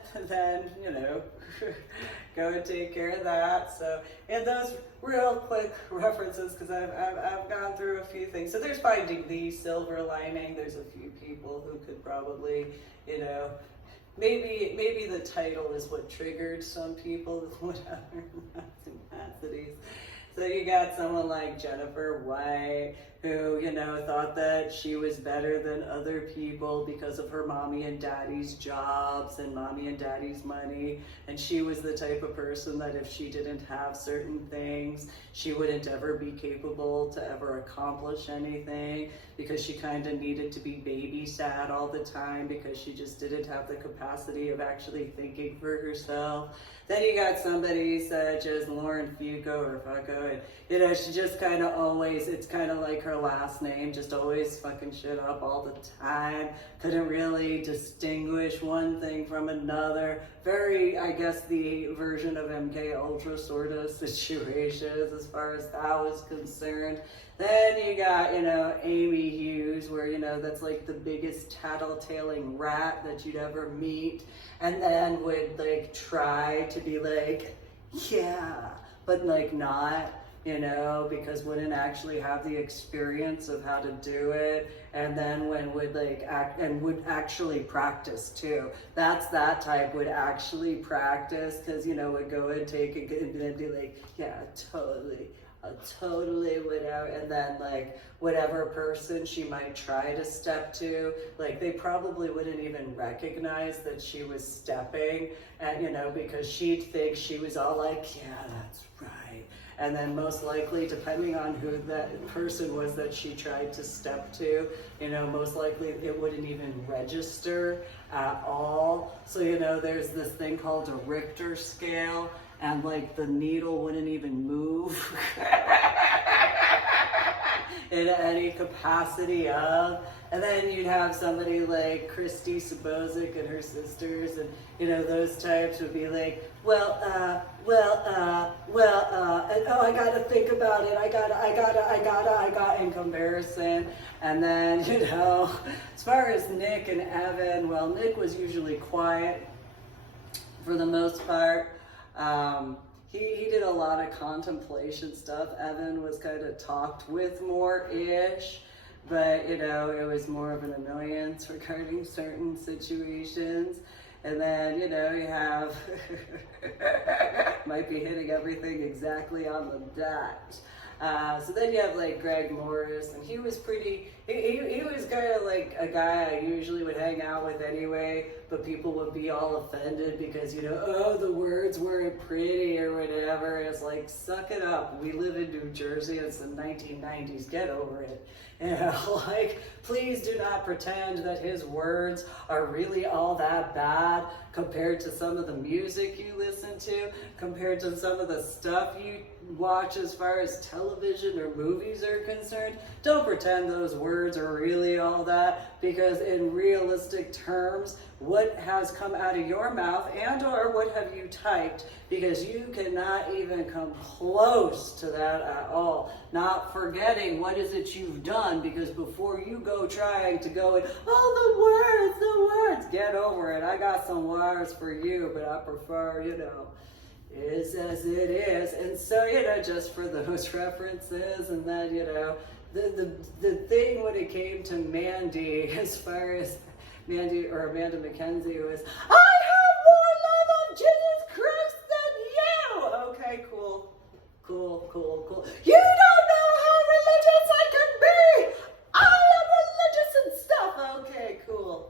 go and take care of that. So, and those real quick references, because I've gone through a few things. So there's finding the silver lining. There's a few people who could probably, maybe the title is what triggered some people, whatever capacities. So you got someone like Jennifer White, who, thought that she was better than other people because of her mommy and daddy's jobs and mommy and daddy's money. And she was the type of person that if she didn't have certain things, she wouldn't ever be capable to ever accomplish anything, because she kind of needed to be babysat all the time because she just didn't have the capacity of actually thinking for herself. Then you got somebody such as Lauren Fuco, and, she just kind of always, it's kind of like her last name, just always fucking shit up all the time. Couldn't really distinguish one thing from another. Very, I guess, the version of MK Ultra sort of situations as far as that was concerned. Then you got, Amy Hughes, where, that's like the biggest tattletaling rat that you'd ever meet, and then would try to be yeah, but not, because wouldn't actually have the experience of how to do it, and then would act and would actually practice too. That's that type, would actually practice, because would go and take it and then be yeah, totally whatever, and then whatever person she might try to step to, they probably wouldn't even recognize that she was stepping, and because she'd think she was all yeah, that's right. And then most likely, depending on who that person was that she tried to step to, most likely it wouldn't even register at all. So, there's this thing called a Richter scale, and the needle wouldn't even move. in any capacity of. And then you'd have somebody like Christy Sabozic and her sisters, and those types would be like, and oh, I gotta think about it. I got in comparison. And then, as far as Nick and Evan, well, Nick was usually quiet for the most part. He did a lot of contemplation stuff. Evan was kind of talked with more-ish, but it was more of an annoyance regarding certain situations. And then, you have, might be hitting everything exactly on the dot. So then you have like Greg Morris, and he was he was kind of like a guy I usually would hang out with anyway, but people would be all offended because, oh, the words weren't pretty or whatever. It's like, suck it up. We live in New Jersey. It's the 1990s. Get over it. Like, please do not pretend that his words are really all that bad compared to some of the music you listen to, compared to some of the stuff you watch as far as television or movies are concerned. Don't pretend those words are really all that, because in realistic terms, what has come out of your mouth and or what have you typed, because you cannot even come close to that at all. Not forgetting what is it you've done, because before you go trying to go in, oh, the words, get over it. I got some wires for you, but I prefer, is as it is. And so, just for those references, and then, the thing when it came to Mandy, as far as Mandy or Amanda McKenzie, was, I have more love of Jesus Christ than you! Okay, cool. You don't know how religious I can be! I am religious and stuff! Okay, cool.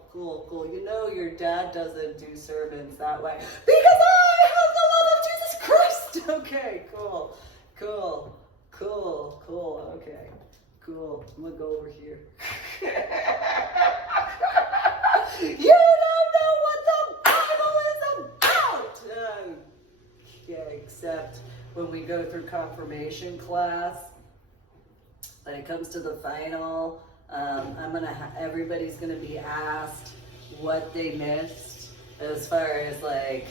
Your dad doesn't do sermons that way, because I have the love of Jesus Christ! Okay, cool. Okay, cool. I'm gonna go over here. You don't know what the Bible is about! Yeah, except when we go through confirmation class, when it comes to the final, everybody's gonna be asked what they missed as far as like,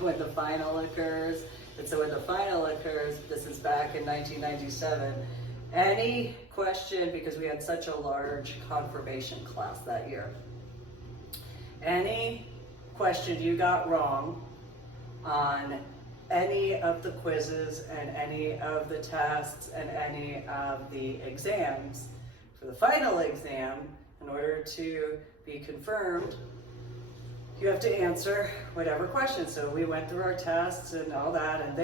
when the final occurs. And so when the final occurs, this is back in 1997, any question, because we had such a large confirmation class that year, any question you got wrong on any of the quizzes and any of the tests and any of the exams, for the final exam, in order to be confirmed, you have to answer whatever question. So we went through our tests and all that, and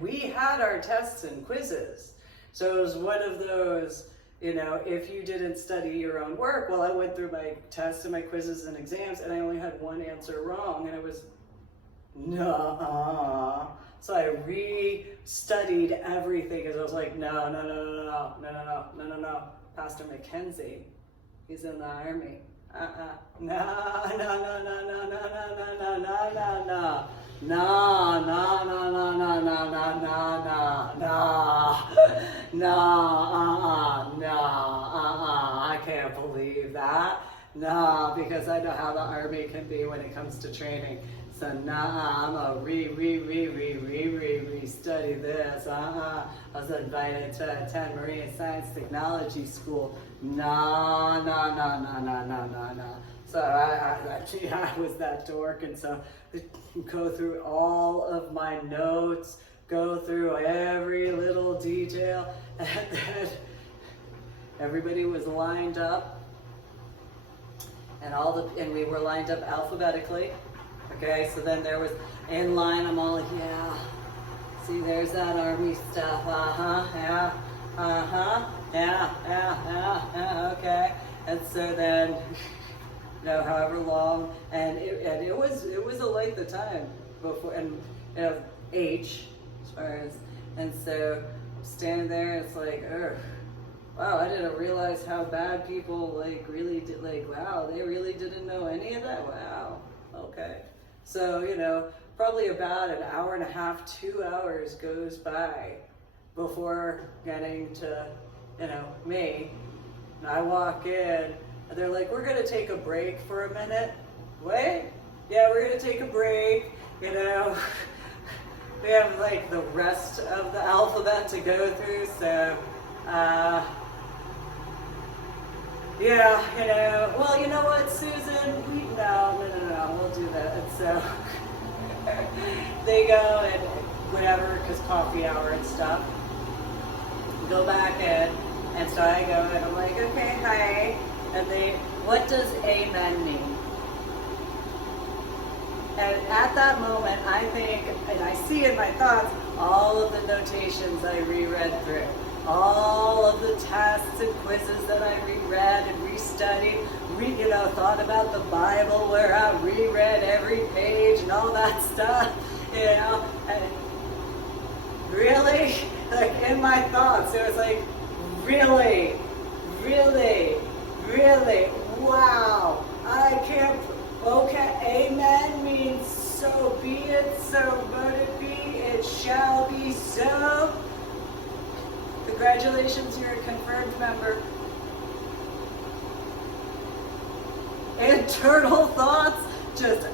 we had our tests and quizzes. So it was one of those, if you didn't study your own work, well, I went through my tests and my quizzes and exams, and I only had one answer wrong, and it was, nuh-uh. So I re-studied everything, because I was like, no. Pastor McKenzie, he's in the Army. No. I can't believe that. No, because I know how the Army can be when it comes to training. So I'm a re-study this. I was invited to attend Marine Science Technology School. No. So I was that dork, and so go through all of my notes, go through every little detail, and then everybody was lined up, and we were lined up alphabetically. Okay, so then there was in line, I'm all like, yeah, see, there's that Army stuff, okay. And so then, however long, and it was a length of time before, and H, as far as, and so standing there, it's like, wow, I didn't realize how bad people really did, wow, they really didn't know any of that, wow, okay. So, probably about an hour and a half, 2 hours goes by before getting to, me. And I walk in, and they're like, we're gonna take a break for a minute. Wait, yeah, we're gonna take a break, We have like the rest of the alphabet to go through, so, well, you know what, Susan, no, we'll do that. And so they go and whatever, because coffee hour and stuff, go back in, and so I go and I'm like, okay, hi, and what does amen mean? And at that moment, I think, and I see in my thoughts, all of the notations I reread through, all of the tests and quizzes that I reread and restudied, thought about the Bible where I reread every page and all that stuff, and really, like in my thoughts, it was like, really, wow, I can't, okay, amen means so be it, so let it be, it shall be so. Congratulations, you're a confirmed member. Internal thoughts, just,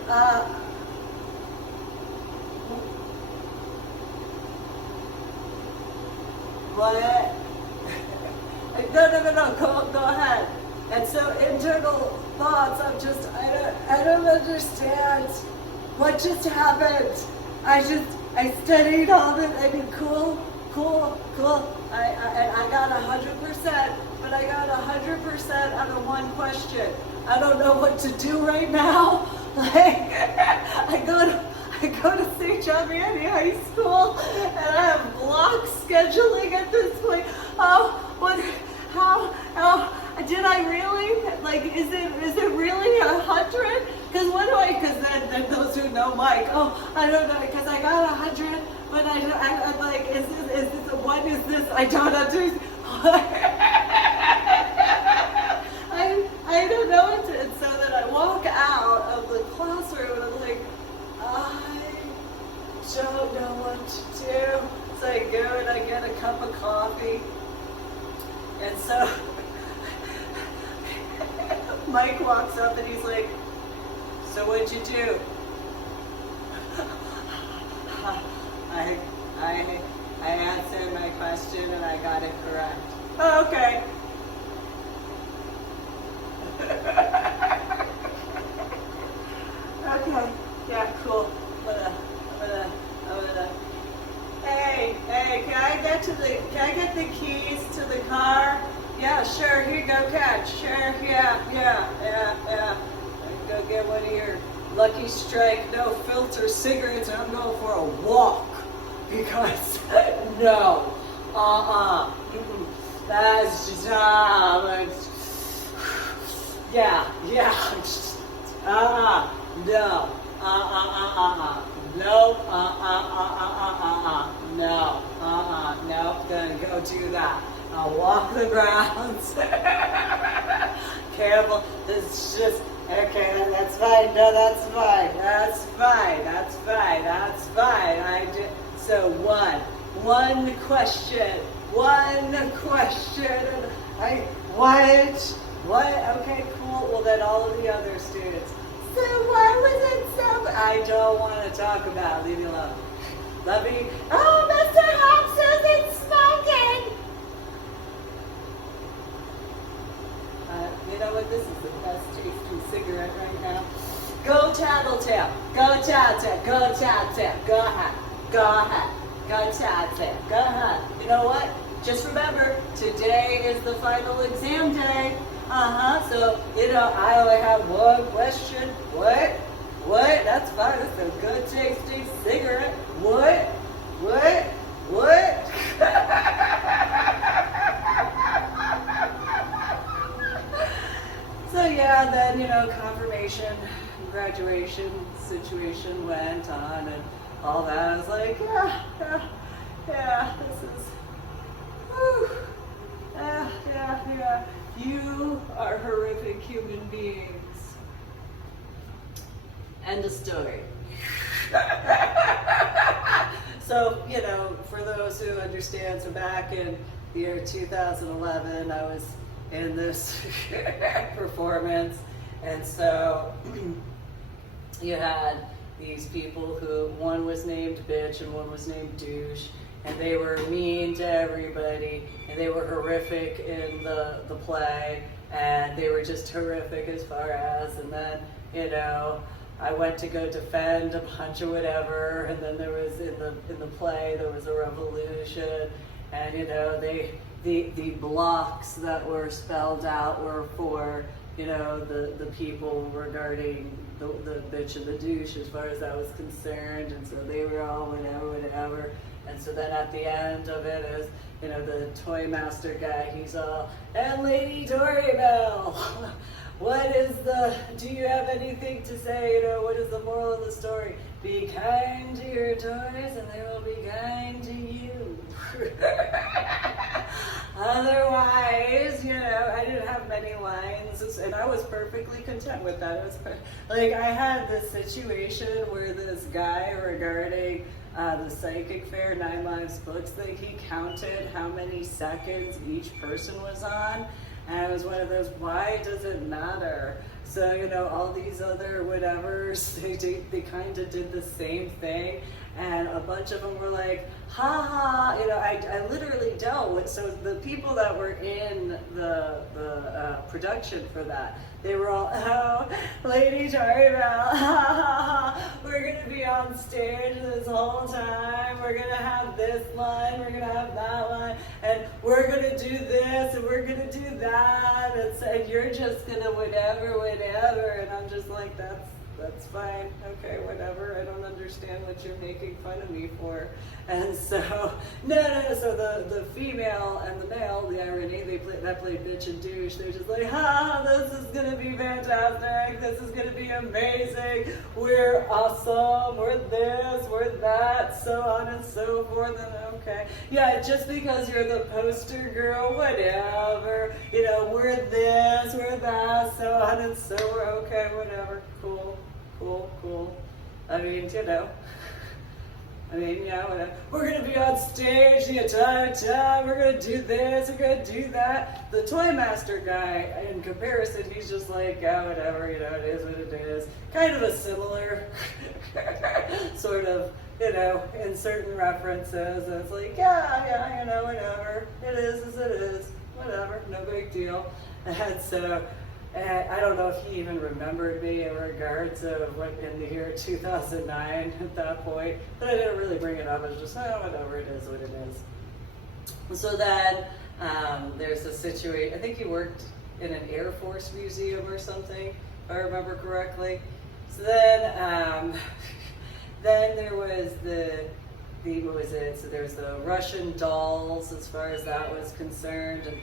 what? No, go ahead. And so internal thoughts, I don't understand what just happened. I studied all this, cool. I got 100%, but I got 100% out of one question. I don't know what to do right now. Like, I go to St. John Manny High School, and I have block scheduling at this point. Did I really? Like, is it really 100? Because then those who know Mike, I don't know, because I got 100, but I'm like, is this, what is this? I don't understand. I don't know what to, and so then I walk out of the classroom and I'm like, I don't know what to do. So I go and I get a cup of coffee. And so Mike walks up and he's like, so what'd you do? I answered my question and I got it correct. Oh, okay. Okay, yeah, cool. I'm gonna. Hey, can I get the keys to the car? Yeah, sure, here you go, catch. Sure, yeah. Go get one of your Lucky Strike, no filter cigarettes, and I'm going for a walk. Because, no, that's just, yeah, no, no, gonna go do that. I'll walk the grounds. Careful, it's just, okay, that's fine, no, that's fine. I did, so one question, what, okay, cool, well then all of the other students, so why was it so, I don't want to talk about it, leave me alone. Let me, Mr. Hobbs isn't smoking! You know what, this is the best tasting cigarette right now. Go Tattletale, go ahead, go ahead. You know what? Just remember, today is the final exam day. So, I only have one question. What? That's fine, it's a good tasting cigarette. What? So yeah, then, confirmation, graduation situation went on and all that. I was like, yeah, this is, whew, yeah. You are horrific human beings. End of story. So, you know, for those who understand, so back in the year 2011, I was in this performance, and so you had these people who, one was named bitch and one was named douche, and they were mean to everybody, and they were horrific in the play, and they were just horrific as far as, and then, you know, I went to go defend a bunch of whatever, and then there was in the play there was a revolution, and you know the blocks that were spelled out were for, you know, the people regarding the bitch and the douche as far as that was concerned, and so they were all whatever, and so then at the end of it is, you know, the toy master guy, he's all, and Lady Doribel, do you have anything to say, you know, what is the moral of the story? Be kind to your toys and they will be kind to you. Otherwise, you know, I didn't have many lines, and I was perfectly content with that. It was like, I had this situation where this guy regarding the Psychic Fair 9 Lives books thing, he counted how many seconds each person was on. And it was one of those, why does it matter? So, you know, all these other whatevers, they kind of did the same thing. And a bunch of them were like, ha ha, you know, I literally dealt with, so the people that were in the production for that, they were all, oh, Lady Doribel, ha ha ha, we're going to be on stage this whole time, we're going to have this line, we're going to have that line, and we're going to do this, and we're going to do that, and you're just going to whatever, and I'm just like, that's fine, okay, whatever, I don't understand what you're making fun of me for. And so, so the female and the male, the irony, that played bitch and douche, they're just like, this is gonna be fantastic, this is gonna be amazing, we're awesome, we're this, we're that, so on and so forth, and okay, yeah, just because you're the poster girl, whatever, you know, we're this, we're that, so on and so, we're okay, whatever, cool. I mean, you know, yeah, whatever. We're going to be on stage the entire time. We're going to do this. We're going to do that. The toy master guy, in comparison, he's just like, yeah, whatever, you know, it is what it is. Kind of a similar sort of, you know, in certain references. And it's like, yeah, you know, whatever. It is as it is. Whatever, no big deal. And so, and I don't know if he even remembered me in regards of what in the year 2009 at that point, but I didn't really bring it up. I was just, whatever, it is what it is. So then there's a situation, I think he worked in an Air Force museum or something, if I remember correctly. So then, then there was what was it? So there's the Russian dolls as far as that was concerned, and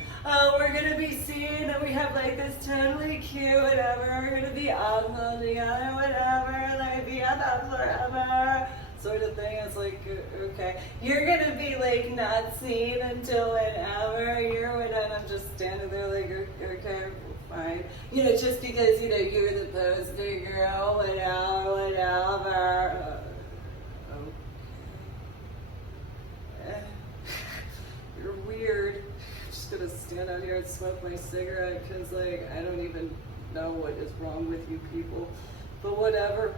we're gonna be seen, and we have like this totally cute whatever, we're gonna be awesome together, whatever, like be on that forever sort of thing. It's like, okay, you're gonna be like not seen until whenever, and I'm just standing there like, okay, fine, you know, just because, you know, you're the poster girl, whatever. You're weird. I'm just gonna stand out here and smoke my cigarette because, like, I don't even know what is wrong with you people. But whatever.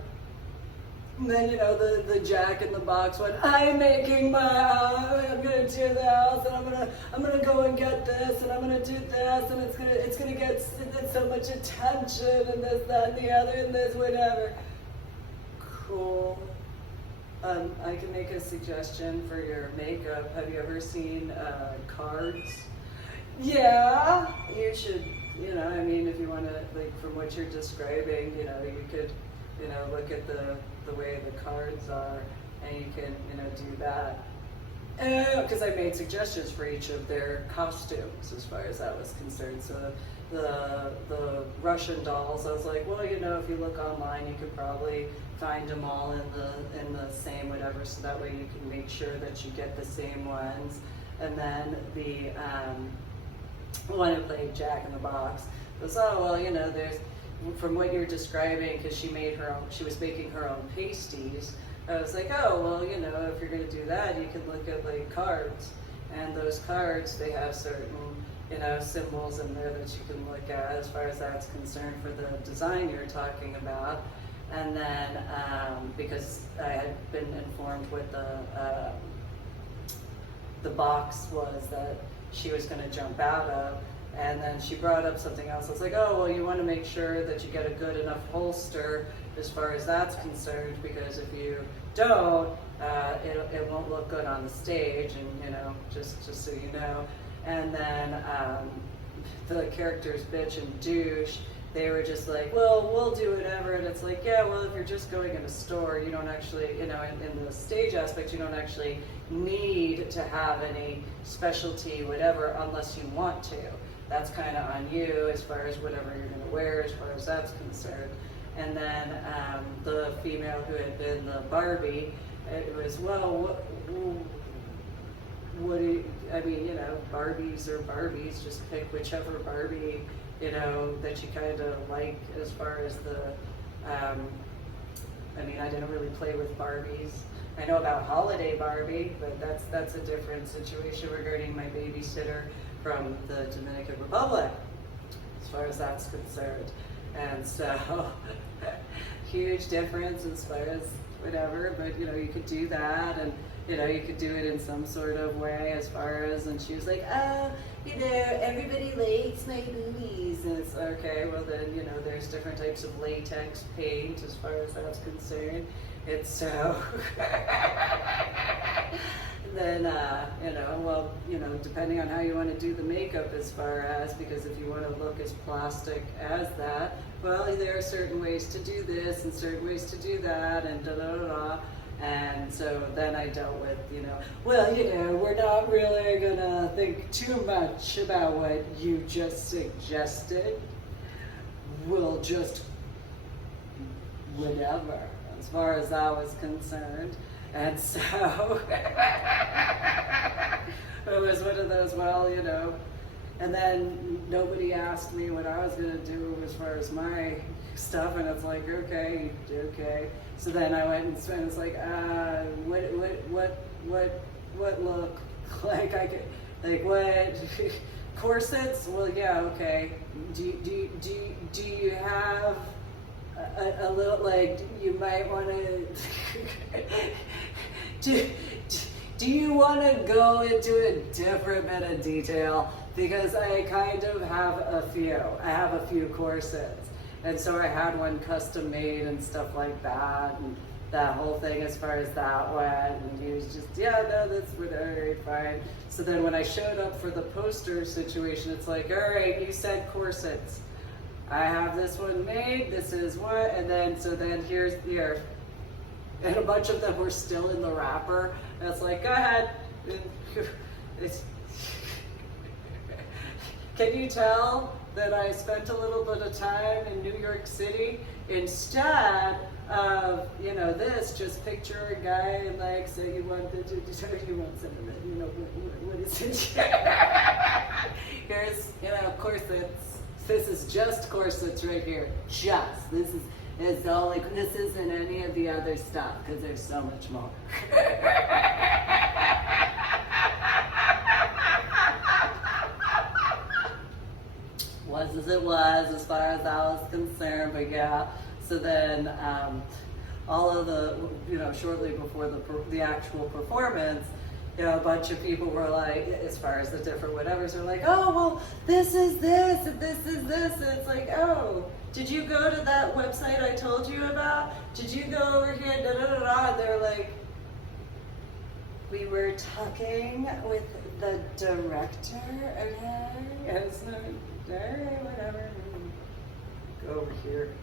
And then, you know, the Jack in the Box one. I'm making I'm gonna do this, and I'm gonna go and get this, and I'm gonna do this, and it's gonna get so much attention, and this, that, and the other, and this, whatever. Cool. I can make a suggestion for your makeup. Have you ever seen Cards? Yeah, you should, you know, I mean, if you want to, like, from what you're describing, you know, you could, you know, look at the way the cards are, and you can, you know, do that. Because I made suggestions for each of their costumes as far as that was concerned. So the Russian dolls, I was like, well, you know, if you look online, you could probably find them all in the same whatever, so that way you can make sure that you get the same ones. And then the one who played Jack in the Box was, oh, well, you know, there's, from what you're describing, because she was making her own pasties, I was like, oh, well, you know, if you're going to do that, you can look at like cards. And those cards, they have certain, you know, symbols in there that you can look at as far as that's concerned for the design you're talking about. And then, because I had been informed what the box was that she was going to jump out of, and then she brought up something else. I was like, oh, well, you want to make sure that you get a good enough holster as far as that's concerned, because if you don't, it won't look good on the stage, and, you know, just so you know. And then the characters Bitch and Douche, they were just like, well, we'll do whatever. And it's like, yeah, well, if you're just going in a store, you don't actually, you know, in the stage aspect, you don't actually need to have any specialty, whatever, unless you want to. That's kind of on you as far as whatever you're going to wear, as far as that's concerned. And then the female who had been the Barbie, it was, well, what do you, I mean, you know, Barbies are Barbies, just pick whichever Barbie, you know, that you kind of like as far as the, I mean, I didn't really play with Barbies. I know about Holiday Barbie, but that's a different situation regarding my babysitter from the Dominican Republic, as far as that's concerned. And so, huge difference as far as whatever, but, you know, you could do that, and, you know, you could do it in some sort of way as far as, and she was like, oh, you know, everybody likes my boobies. And it's okay, well then, you know, there's different types of latex paint as far as that's concerned. It's so, then, you know, well, you know, depending on how you want to do the makeup as far as, because if you want to look as plastic as that, well, there are certain ways to do this and certain ways to do that, and da-da-da-da. And so then I dealt with, you know, well, you know, we're not really gonna think too much about what you just suggested. We'll just whatever, as far as that was concerned. And so it was one of those, well, you know, and then nobody asked me what I was gonna do as far as my stuff, and it's like, okay. So then I went and spent, it's like, what look like I could, like what corsets? Well, yeah, okay. Do you have a little, like, you might want to do you want to go into a different bit of detail, because I kind of have a few corsets. And so I had one custom made and stuff like that, and that whole thing as far as that went. And he was just, yeah, no, that's all right, fine. So then when I showed up for the poster situation, it's like, all right, you said corsets. I have this one made, this is what, and then, so then here's here. And a bunch of them were still in the wrapper. And it's like, go ahead. Can you tell that I spent a little bit of time in New York City instead of, you know, this, just picture a guy and like, say you want cinnamon, you know, what is it? Here's, you know, corsets. This is just corsets right here. Just. This is all, like, this isn't any of the other stuff, because there's so much more. Was as it was as far as I was concerned, but yeah. So then all of the, you know, shortly before the actual performance, you know, a bunch of people were like, as far as the different whatevers, are like, oh, well, this is this, and this is this, and it's like, oh, did you go to that website I told you about? Did you go over here, da da da da? And they're like, we were talking with the director, okay? And so, alright, whatever. Go over here.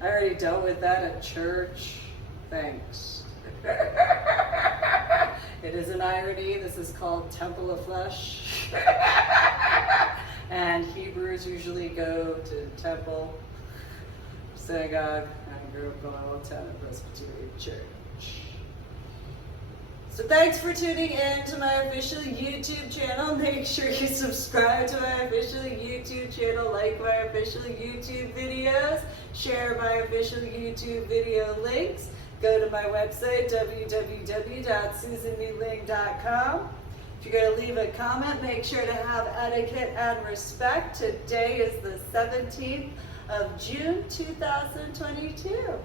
I already dealt with that at church. Thanks. It is an irony. This is called Temple of Flesh. And Hebrews usually go to temple, synagogue. I grew up going to Old Tennent Presbyterian Church. So thanks for tuning in to my official YouTube channel. Make sure you subscribe to my official YouTube channel, like my official YouTube videos, share my official YouTube video links. Go to my website, www.susanmeeling.com. If you're going to leave a comment, make sure to have etiquette and respect. Today is the 17th of June, 2022.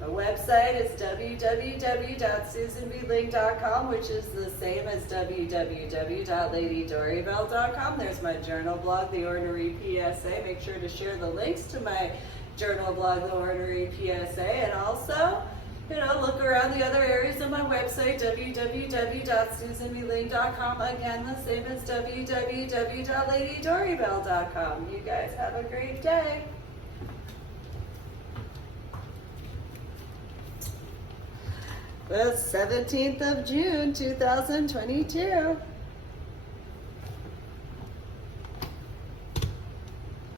My website is www.susanbeeling.com, which is the same as www.ladydorybell.com. There's my journal blog, The Ornery PSA. Make sure to share the links to my journal blog, The Ornery PSA, and also, look around the other areas of my website, www.susanmeeling.com. Again, the same as www.ladydorybell.com. You guys have a great day. The 17th of June, 2022.